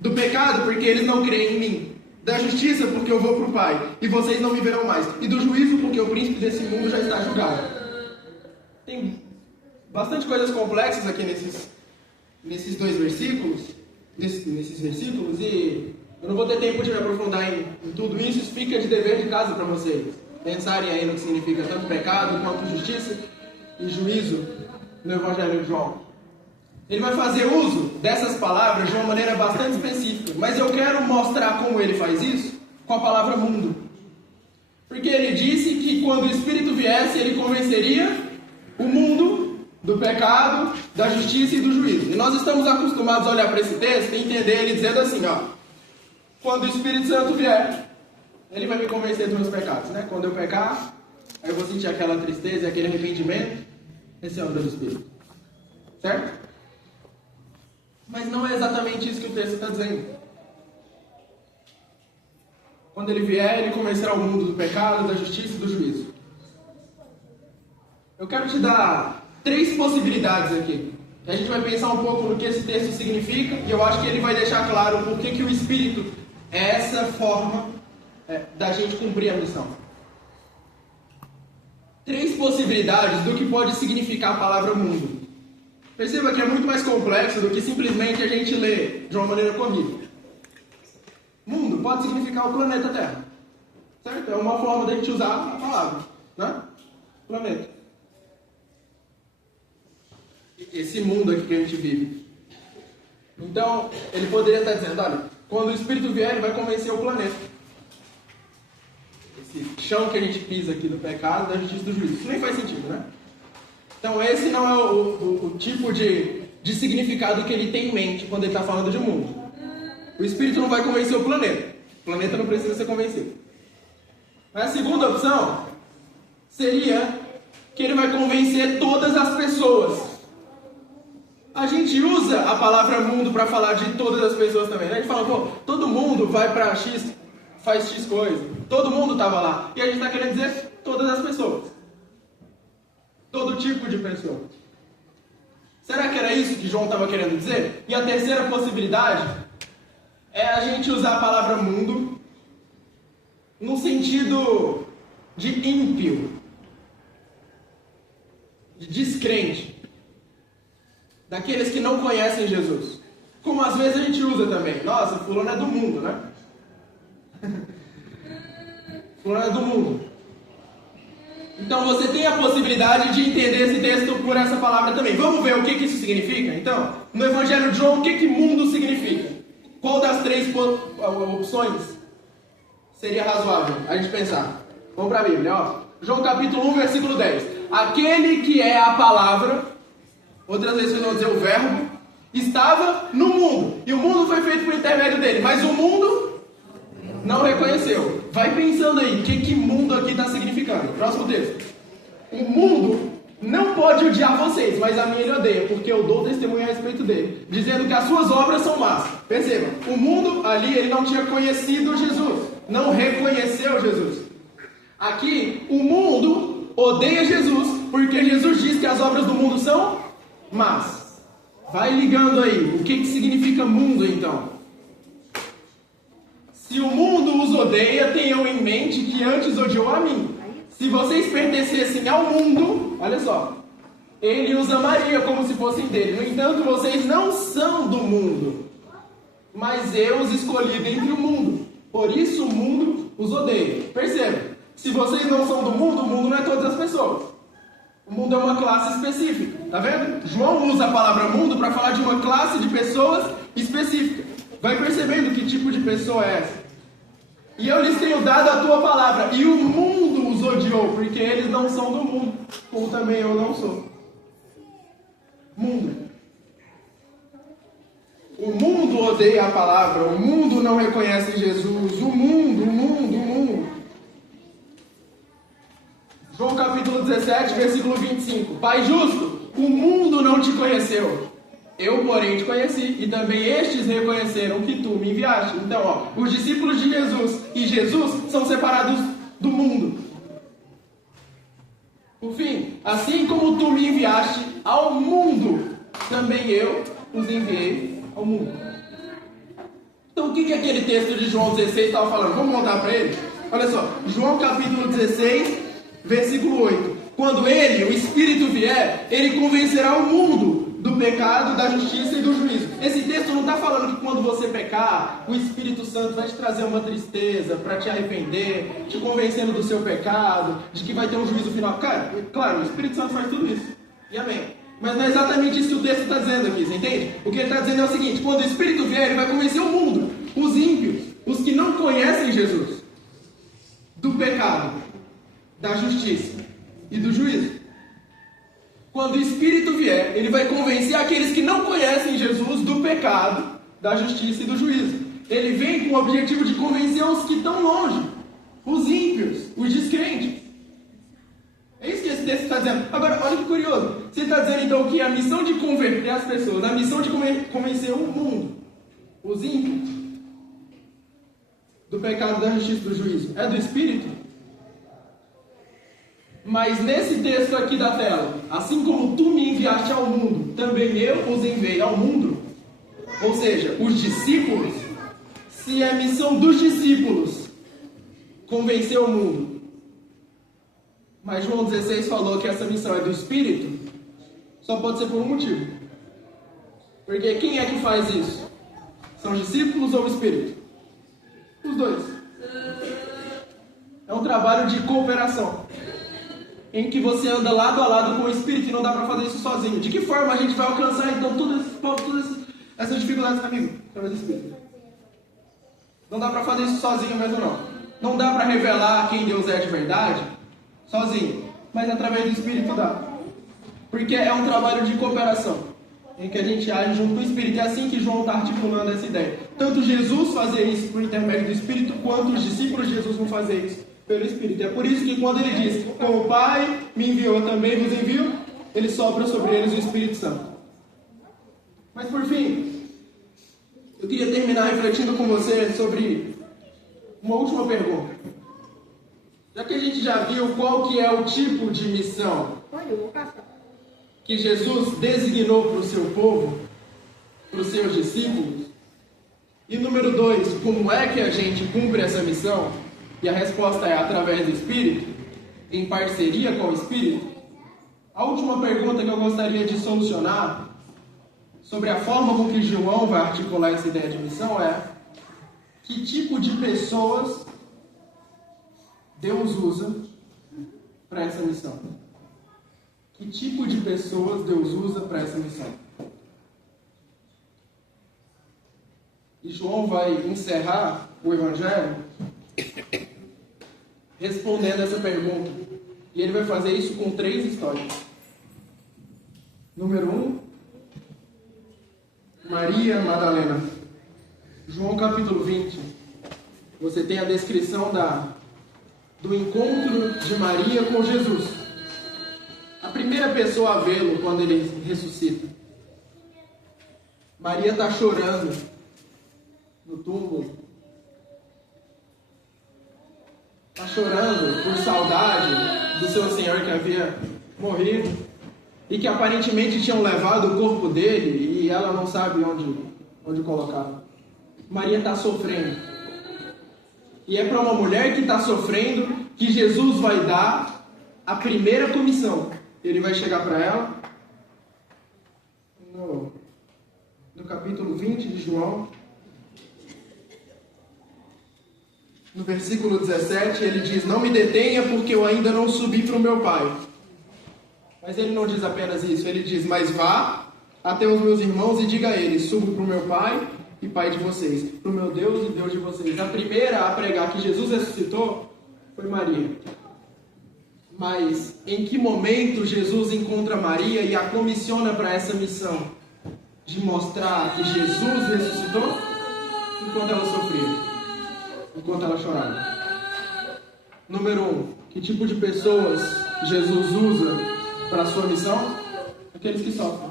Do pecado, porque eles não creem em mim. Da justiça, porque eu vou para o Pai, e vocês não me verão mais. E do juízo, porque o príncipe desse mundo já está julgado. Tem bastante coisas complexas aqui nesses dois versículos, nesses versículos, e eu não vou ter tempo de me aprofundar em tudo isso. Isso fica de dever de casa para vocês. Pensarem aí no que significa tanto pecado, quanto justiça e juízo no Evangelho de João. Ele vai fazer uso dessas palavras de uma maneira bastante específica, mas eu quero mostrar como ele faz isso com a palavra mundo. Porque ele disse que quando o Espírito viesse, ele convenceria o mundo do pecado, da justiça e do juízo. E nós estamos acostumados a olhar para esse texto e entender ele dizendo assim, ó: quando o Espírito Santo vier, ele vai me convencer dos meus pecados, né? Quando eu pecar, aí eu vou sentir aquela tristeza e aquele arrependimento. Esse é o do Espírito. Certo? Mas não é exatamente isso que o texto está dizendo. Quando ele vier, ele convencerá o mundo do pecado, da justiça e do juízo. Eu quero te dar 3 possibilidades aqui. A gente vai pensar um pouco no que esse texto significa, e eu acho que ele vai deixar claro por que o Espírito é essa forma da gente cumprir a missão. 3 possibilidades do que pode significar a palavra mundo. Perceba que é muito mais complexo do que simplesmente a gente ler de uma maneira corrida. Mundo pode significar o planeta Terra. Certo? É uma forma de a gente usar a palavra, né? Planeta. Esse mundo aqui que a gente vive. Então, ele poderia estar dizendo, olha, quando o Espírito vier, ele vai convencer o planeta. Esse chão que a gente pisa aqui do pecado, da justiça e do juízo. Isso nem faz sentido, né? Então esse não é o tipo de significado que ele tem em mente quando ele está falando de mundo. O Espírito não vai convencer o planeta. O planeta não precisa ser convencido. Mas a segunda opção seria que ele vai convencer todas as pessoas. A gente usa a palavra mundo para falar de todas as pessoas também, né? A gente fala, pô, todo mundo vai para X, faz X coisa. Todo mundo estava lá. E a gente está querendo dizer todas as pessoas. Todo tipo de pessoa. Será que era isso que João estava querendo dizer? E a terceira possibilidade é a gente usar a palavra mundo no sentido de ímpio, de descrente, daqueles que não conhecem Jesus. Como às vezes a gente usa também. Nossa, fulano é do mundo, né? Fulano é do mundo. Então você tem a possibilidade de entender esse texto por essa palavra também. Vamos ver o que isso significa? Então, no Evangelho de João, o que mundo significa? Qual das três opções seria razoável a gente pensar? Vamos para a Bíblia, ó. João capítulo 1, versículo 10. Aquele que é a palavra, outras vezes vão dizer o verbo, estava no mundo. E o mundo foi feito por intermédio dele. Mas o mundo não reconheceu. Vai pensando aí, o que mundo aqui está significando? Próximo texto. O mundo não pode odiar vocês, mas a mim ele odeia, porque eu dou testemunho a respeito dele, dizendo que as suas obras são más. Percebam, o mundo ali, ele não tinha conhecido Jesus, não reconheceu Jesus. Aqui, o mundo odeia Jesus, porque Jesus diz que as obras do mundo são más. Vai ligando aí, o que significa mundo então? Se o mundo os odeia, tenham em mente que antes odiou a mim. Se vocês pertencessem ao mundo, olha só, ele os amaria como se fossem dele. No entanto, vocês não são do mundo, mas eu os escolhi dentre o mundo. Por isso o mundo os odeia. Perceba, se vocês não são do mundo, o mundo não é todas as pessoas. O mundo é uma classe específica, tá vendo? João usa a palavra mundo para falar de uma classe de pessoas específica. Vai percebendo que tipo de pessoa é essa. E eu lhes tenho dado a tua palavra, e o mundo os odiou, porque eles não são do mundo, como também eu não sou. Mundo. O mundo odeia a palavra, o mundo não reconhece Jesus, o mundo. João capítulo 17, versículo 25. Pai justo, o mundo não te conheceu. Eu, porém, te conheci, e também estes reconheceram que tu me enviaste. Então, ó, os discípulos de Jesus e Jesus são separados do mundo. Por fim, assim como tu me enviaste ao mundo, também eu os enviei ao mundo. Então, o que aquele texto de João 16 estava falando? Vamos voltar para ele? Olha só, João capítulo 16, versículo 8. Quando ele, o Espírito, vier, ele convencerá o mundo do pecado, da justiça e do juízo. Esse texto não está falando que quando você pecar, o Espírito Santo vai te trazer uma tristeza para te arrepender, te convencendo do seu pecado, de que vai ter um juízo final. Cara, claro, o Espírito Santo faz tudo isso. E amém. Mas não é exatamente isso que o texto está dizendo aqui, você entende? O que ele está dizendo é o seguinte: quando o Espírito vier, ele vai convencer o mundo, os ímpios, os que não conhecem Jesus, do pecado, da justiça e do juízo. Quando o Espírito vier, ele vai convencer aqueles que não conhecem Jesus do pecado, da justiça e do juízo. Ele vem com o objetivo de convencer os que estão longe, os ímpios, os descrentes. É isso que esse texto está dizendo. Agora, olha que curioso. Você está dizendo então que a missão de converter as pessoas, a missão de convencer o mundo, os ímpios, do pecado, da justiça e do juízo, é do Espírito? Mas nesse texto aqui da tela, assim como tu me enviaste ao mundo, também eu os enviei ao mundo. Ou seja, os discípulos, se é a missão dos discípulos convencer o mundo, mas João 16 falou que essa missão é do Espírito, só pode ser por um motivo. Porque quem é que faz isso? São os discípulos ou o Espírito? Os dois. É um trabalho de cooperação, em que você anda lado a lado com o Espírito, e não dá para fazer isso sozinho. De que forma a gente vai alcançar então todas essas dificuldades, amigo? Através do Espírito. Não dá para fazer isso sozinho mesmo não. Não dá para revelar quem Deus é de verdade sozinho, mas através do Espírito dá. Porque é um trabalho de cooperação, em que a gente age junto com o Espírito. É assim que João está articulando essa ideia. Tanto Jesus fazia isso por intermédio do Espírito, quanto os discípulos de Jesus vão fazer isso pelo Espírito. É por isso que quando ele diz, como o Pai me enviou, também vos envio, ele sopra sobre eles o Espírito Santo. Mas por fim, eu queria terminar refletindo com você sobre uma última pergunta. Já que a gente já viu qual que é o tipo de missão que Jesus designou para o seu povo, para os seus discípulos, e número 2, como é que a gente cumpre essa missão? E a resposta é através do Espírito, em parceria com o Espírito. A última pergunta que eu gostaria de solucionar sobre a forma com que João vai articular essa ideia de missão é: que tipo de pessoas Deus usa para essa missão? Que tipo de pessoas Deus usa para essa missão? E João vai encerrar o Evangelho respondendo essa pergunta. E ele vai fazer isso com 3 histórias. Número 1, Maria Madalena. João capítulo 20. Você tem a descrição do encontro de Maria com Jesus. A primeira pessoa a vê-lo quando ele ressuscita. Maria está chorando no túmulo. Está chorando por saudade do seu Senhor que havia morrido e que aparentemente tinham levado o corpo dele e ela não sabe onde colocá-lo. Maria está sofrendo. E é para uma mulher que está sofrendo que Jesus vai dar a primeira comissão. Ele vai chegar para ela no capítulo 20 de João, no versículo 17, ele diz: não me detenha porque eu ainda não subi para o meu Pai. Mas ele não diz apenas isso, ele diz: mas vá até os meus irmãos e diga a eles: subo para o meu Pai e Pai de vocês, para o meu Deus e Deus de vocês. A primeira a pregar que Jesus ressuscitou foi Maria. Mas em que momento Jesus encontra Maria e a comissiona para essa missão de mostrar que Jesus ressuscitou? Enquanto ela sofria, enquanto ela chorava. Número 1, que tipo de pessoas Jesus usa para a sua missão? Aqueles que sofrem,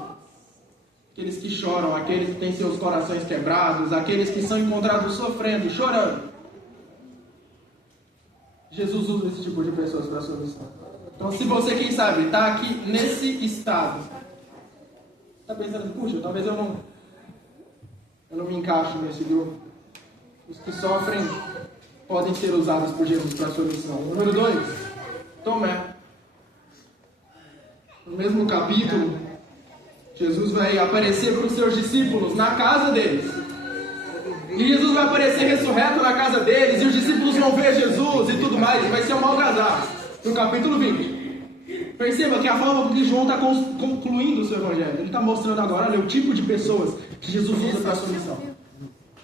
aqueles que choram, aqueles que têm seus corações quebrados, aqueles que são encontrados sofrendo, chorando. Jesus usa esse tipo de pessoas para a sua missão. Então, se você, quem sabe, está aqui nesse estado, está pensando, puxa, talvez eu não me encaixo nesse grupo. Os que sofrem podem ser usados por Jesus para a sua missão. Número 2, Tomé. No mesmo capítulo, Jesus vai aparecer para os seus discípulos na casa deles. E Jesus vai aparecer ressurreto na casa deles, e os discípulos vão ver Jesus e tudo mais, e vai ser um algazarra, no capítulo 20. Perceba que a forma com que João está concluindo o seu evangelho, ele está mostrando agora, olha, o tipo de pessoas que Jesus usa para a sua missão.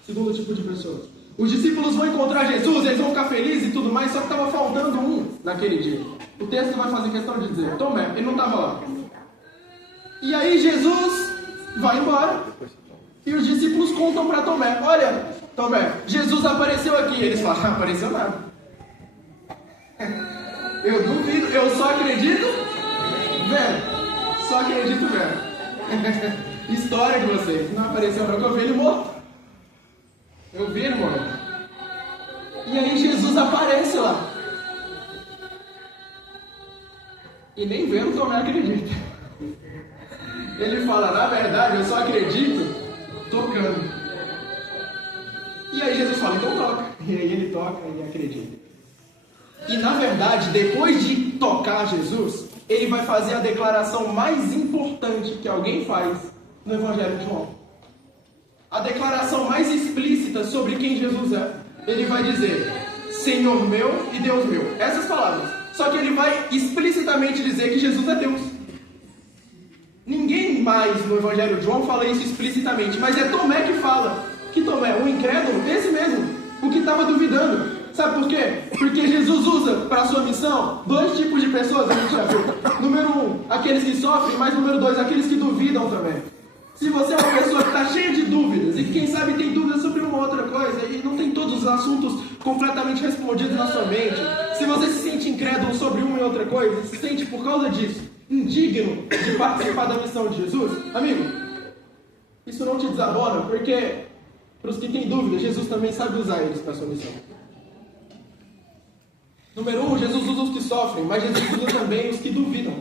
Segundo tipo de pessoas. Os discípulos vão encontrar Jesus, eles vão ficar felizes e tudo mais, só que estava faltando um naquele dia. O texto vai fazer questão de dizer, Tomé, ele não estava lá. E aí Jesus vai embora. E os discípulos contam para Tomé: olha, Tomé, Jesus apareceu aqui. Eles falam: não apareceu nada. Eu duvido, eu só acredito vendo. Só acredito vendo. História de vocês. Não apareceu não, que eu vi ele morto. Eu vi ele morto. E aí Jesus aparece lá. E nem vendo Tomé acredita. Ele fala: na verdade, eu só acredito tocando. E aí Jesus fala: então toca. E aí ele toca e acredita. E na verdade, depois de tocar Jesus, ele vai fazer a declaração mais importante que alguém faz no Evangelho de João. A declaração mais explícita sobre quem Jesus é. Ele vai dizer: Senhor meu e Deus meu. Essas palavras. Só que ele vai explicitamente dizer que Jesus é Deus. Ninguém mais no Evangelho de João fala isso explicitamente, mas é Tomé que fala. Que Tomé? O incrédulo? Esse mesmo. O que estava duvidando. Sabe por quê? Porque Jesus usa para a sua missão 2 tipos de pessoas, a gente já viu. Número 1, aqueles que sofrem, mas número 2, aqueles que duvidam também. Se você é uma pessoa que está cheia de dúvidas, e quem sabe tem dúvidas sobre uma outra coisa, e não tem todos os assuntos completamente respondidos na sua mente, se você se sente incrédulo sobre uma e outra coisa, e se sente por causa disso indigno de participar da missão de Jesus, amigo, isso não te desabona, porque para os que têm dúvidas, Jesus também sabe usar eles para a sua missão. Número 1, Jesus usa os que sofrem, mas Jesus usa também os que duvidam.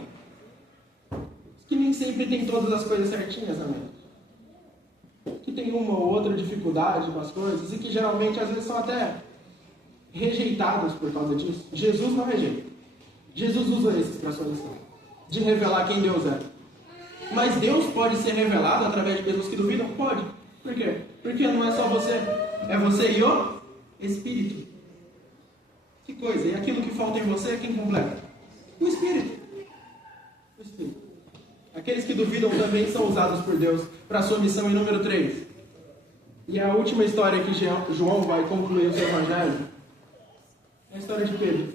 Os que nem sempre têm todas as coisas certinhas, amém? Que tem uma ou outra dificuldade com as coisas e que geralmente às vezes são até rejeitados por causa disso. Jesus não rejeita. Jesus usa esses para a sua missão, de revelar quem Deus é. Mas Deus pode ser revelado através de pessoas que duvidam? Pode. Por quê? Porque não é só você, é você e o Espírito. Que coisa, e aquilo que falta em você, quem completa? O Espírito. O Espírito. Aqueles que duvidam também são usados por Deus para a sua missão em número 3. E a última história que João vai concluir o seu evangelho é a história de Pedro.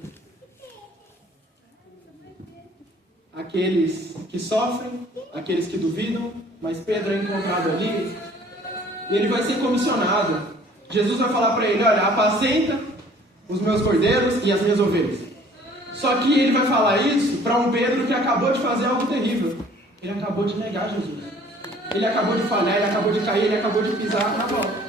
Aqueles que sofrem, aqueles que duvidam, mas Pedro é encontrado ali e ele vai ser comissionado. Jesus vai falar para ele, olha, apacenta os meus cordeiros e as minhas ovelhas. Só que ele vai falar isso para um Pedro que acabou de fazer algo terrível. Ele acabou de negar Jesus. Ele acabou de falhar, ele acabou de cair, ele acabou de pisar na bola.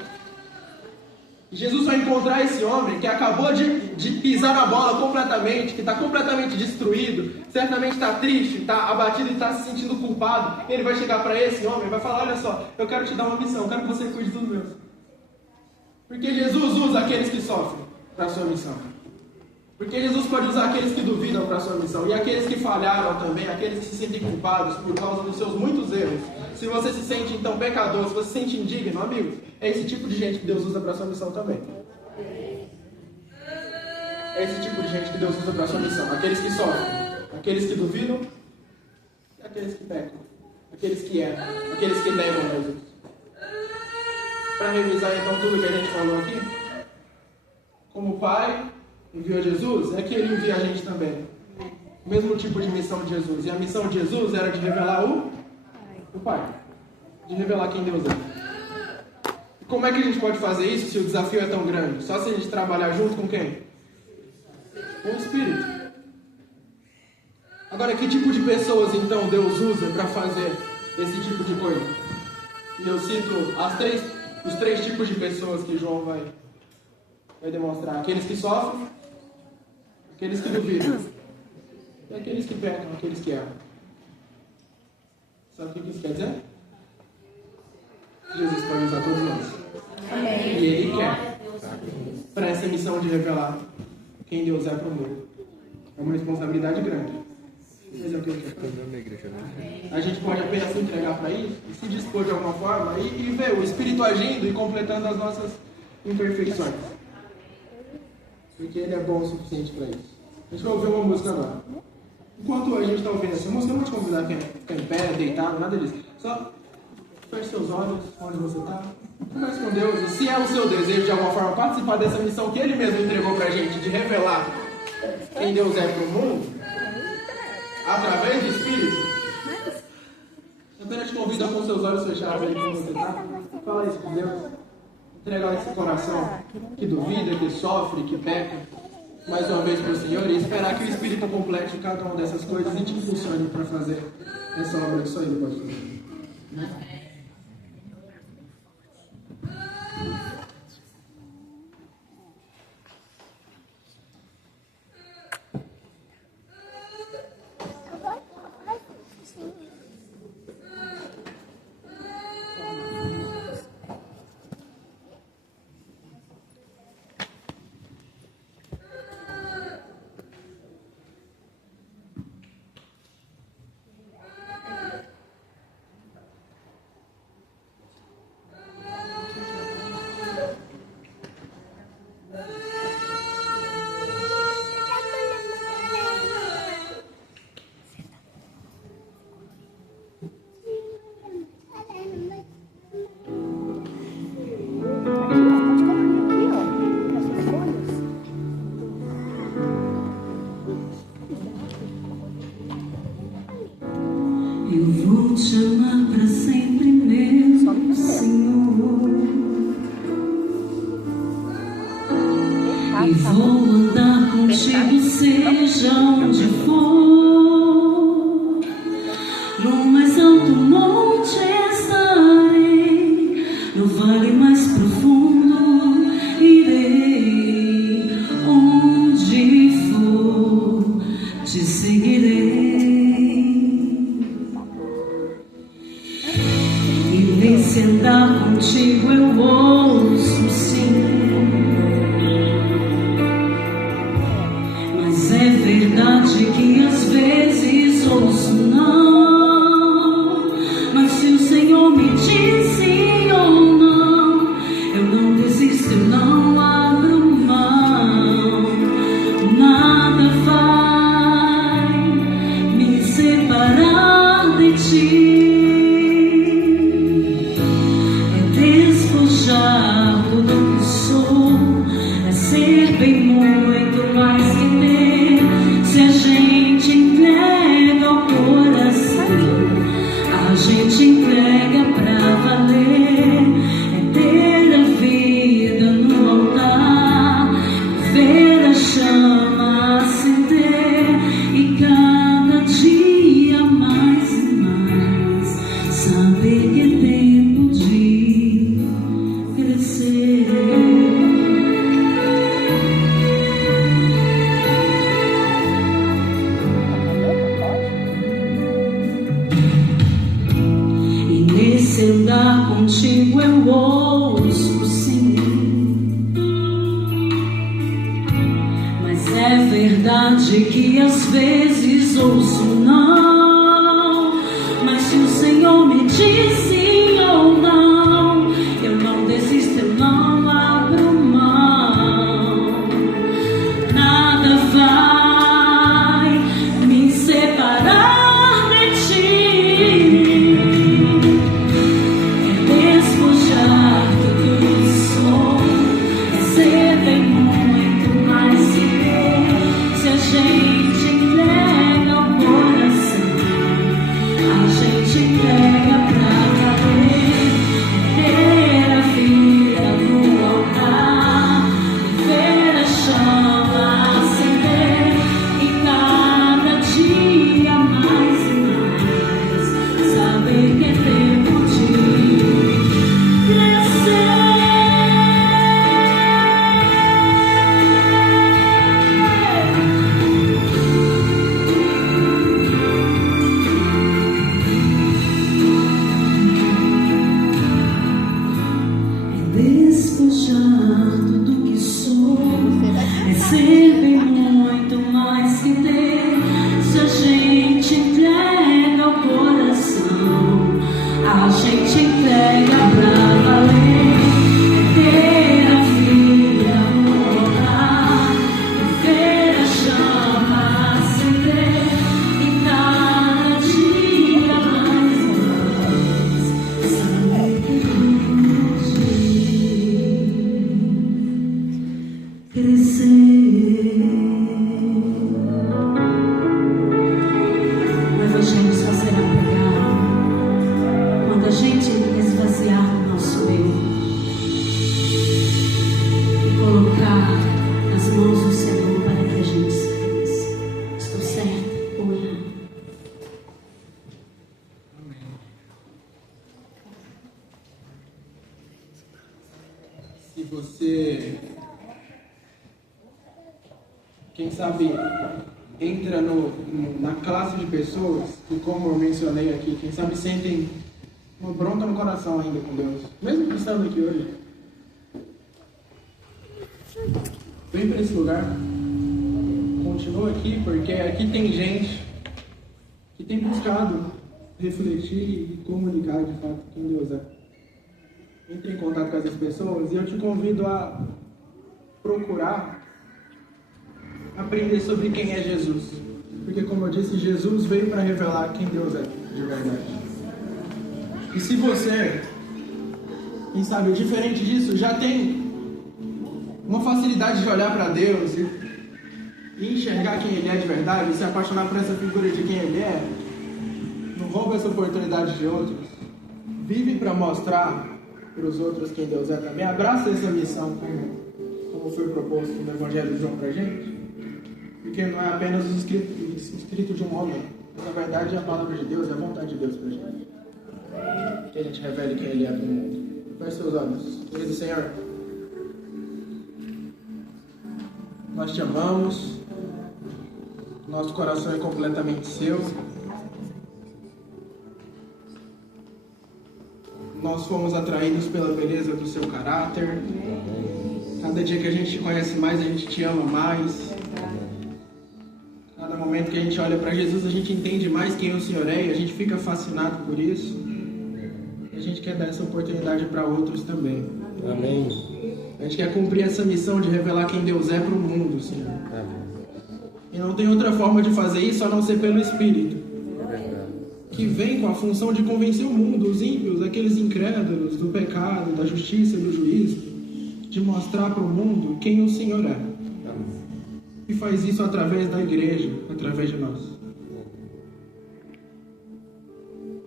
Jesus vai encontrar esse homem que acabou de pisar na bola completamente, que está completamente destruído, certamente está triste, está abatido e está se sentindo culpado. Ele vai chegar para esse homem e vai falar, olha só, eu quero te dar uma missão, eu quero que você cuide dos meus. Porque Jesus usa aqueles que sofrem para a sua missão. Porque Jesus pode usar aqueles que duvidam para a sua missão. E aqueles que falharam também, aqueles que se sentem culpados por causa dos seus muitos erros. Se você se sente então pecador, se você se sente indigno, amigo, é esse tipo de gente que Deus usa para a sua missão também. É esse tipo de gente que Deus usa para a sua missão. Aqueles que sofrem, aqueles que duvidam e aqueles que pecam. Aqueles que erram, aqueles que negam Jesus. Para revisar então tudo que a gente falou aqui, como o Pai enviou Jesus, é que Ele envia a gente também. O mesmo tipo de missão de Jesus. E a missão de Jesus era de revelar o Pai. De revelar quem Deus é. E como é que a gente pode fazer isso se o desafio é tão grande? Só se a gente trabalhar junto com quem? Com o Espírito. Agora, que tipo de pessoas então Deus usa para fazer esse tipo de coisa? E eu cito os 3 tipos de pessoas que João vai demonstrar. Aqueles que sofrem, aqueles que duvidam e aqueles que pecam, aqueles que erram. Sabe o que isso quer dizer? Jesus pode usar todos nós. Amém. E Ele quer. Para essa missão de revelar quem Deus é para o mundo. É uma responsabilidade grande. Mas é o que Ele quer fazer. A gente pode apenas se entregar para isso e se dispor de alguma forma e ver o Espírito agindo e completando as nossas imperfeições. Porque Ele é bom o suficiente para isso. A gente vai ouvir uma música agora. Enquanto a gente está ouvindo essa música, eu não vou te convidar a ficar em pé, deitado, nada disso. Só feche seus olhos, onde você está. Converse com Deus. E se é o seu desejo, de alguma forma, participar dessa missão que Ele mesmo entregou para a gente, de revelar quem Deus é para o mundo, através do Espírito, eu apenas te convido a com seus olhos fechados aí como você está. Fala isso com Deus. Entregar esse coração que duvida, que sofre, que peca, mais uma vez para o Senhor, e esperar que o Espírito complete cada uma dessas coisas e te impulsione para fazer essa obra que só Ele pode fazer. Eu vou te amar para sempre, meu Senhor. E vou andar contigo, seja onde for. No mais alto monte estarei, no vale mais profundo irei. Onde for, te seguirei. E nesse andar contigo eu ouço sim, mas é verdade que às vezes ouço não. Mas se o Senhor me diz sim ou não, eu não desisto, eu não abro mão. Nada vai me separar de ti. Despojar tudo que sou, é ser bem muito mais que ter. Se a gente entrega ao coração, a gente entrega pra valer. É ter a vida no altar, ver a chama acender, e cada dia mais e mais saber que é tempo de crescer. E nesse andar contigo eu ouço sim, mas é verdade que às vezes ouço não. Mas se o Senhor me diz sim ou não, eu não desisto, eu não abro mão. Nada vai me separar de ti. É despojar tudo que sou, é ser bem muito mais que ter. Se a gente entrega ao coração, a gente entrega pra valer. Ter a vida no altar, ver a chama acender, e cada dia mais e mais saber que é tempo de crescer. Despojar tudo que sou, é ser bem muito mais que ter. Se a gente entrega ao coração, a gente entrega pra valer. É ter a vida no altar, ver a chama acender, e cada dia mais e mais saber que crescer. O Evangelho só será pregado quando a gente esvaziar o nosso eu e colocar nas mãos do Senhor para que a gente se cresça. Estou certa ou errada? Se você, quem sabe, entra na classe de pessoas que, como eu mencionei aqui, quem sabe sentem uma bronca no coração ainda com Deus, mesmo estando aqui hoje, vem para esse lugar, continua aqui, porque aqui tem gente que tem buscado refletir e comunicar de fato quem Deus é. Entre em contato com essas pessoas e eu te convido a procurar aprender sobre quem é Jesus. Porque, como eu disse, Jesus veio para revelar quem Deus é de verdade. E se você, quem sabe, diferente disso, já tem uma facilidade de olhar para Deus e enxergar quem Ele é de verdade, se apaixonar por essa figura de quem Ele é, não rouba essa oportunidade de outros, vive para mostrar para os outros quem Deus é também, abraça essa missão como foi proposto no Evangelho de João para a gente, porque não é apenas o escrito de um homem, mas na verdade é a palavra de Deus, é a vontade de Deus para a gente, que a gente revele quem Ele é para o mundo. Feche seus olhos. Querido Senhor, nós te amamos, nosso coração é completamente seu. Nós fomos atraídos pela beleza do seu caráter. Cada dia que a gente te conhece mais, a gente te ama mais. Cada momento que a gente olha para Jesus, a gente entende mais quem o Senhor é e a gente fica fascinado por isso. E a gente quer dar essa oportunidade para outros também. Amém. A gente quer cumprir essa missão de revelar quem Deus é para o mundo, Senhor. Amém. E não tem outra forma de fazer isso a não ser pelo Espírito, É verdade. que vem com a função de convencer o mundo, os ímpios, aqueles incrédulos, do pecado, da justiça e do juízo, de mostrar para o mundo quem o Senhor é. E faz isso através da igreja, através de nós.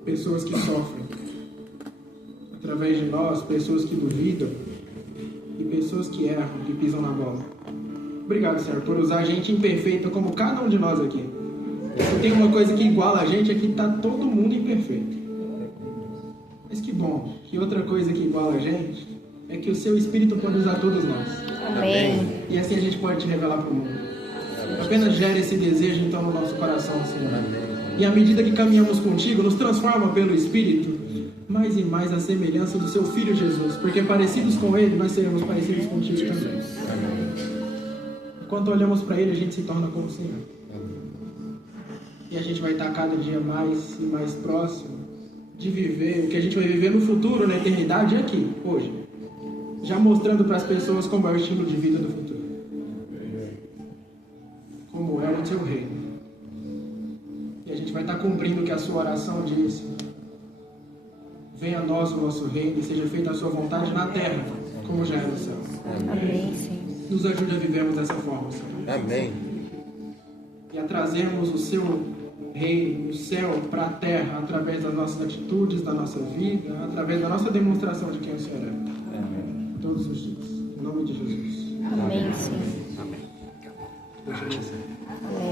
Pessoas que sofrem. Através de nós, pessoas que duvidam. E pessoas que erram, que pisam na bola. Obrigado, Senhor, por usar a gente imperfeita como cada um de nós aqui. Se tem uma coisa que iguala a gente é que está todo mundo imperfeito. Mas que bom, que outra coisa que iguala a gente é que o seu Espírito pode usar todos nós. Amém. E assim a gente pode te revelar para o mundo. Apenas gere esse desejo então no nosso coração, Senhor. E à medida que caminhamos contigo, nos transforma pelo Espírito mais e mais à semelhança do seu Filho Jesus. Porque parecidos com Ele, nós seremos parecidos contigo também. Enquanto olhamos para Ele, a gente se torna como o Senhor. E a gente vai estar cada dia mais e mais próximo de viver o que a gente vai viver no futuro, na eternidade, aqui, hoje. Já mostrando para as pessoas como é o estilo de vida do futuro. Como é o seu reino. E a gente vai estar cumprindo o que a sua oração diz. Venha a nós o nosso reino e seja feita a sua vontade na terra, como já é no céu. Amém, sim. Nos ajude a vivermos dessa forma, Senhor. Amém. E a trazermos o seu reino, o céu, para a terra, através das nossas atitudes, da nossa vida, através da nossa demonstração de quem o Senhor é. Amém. Todos os dias. Em nome de Jesus. Amém, sim. Deus te abençoe. Amém.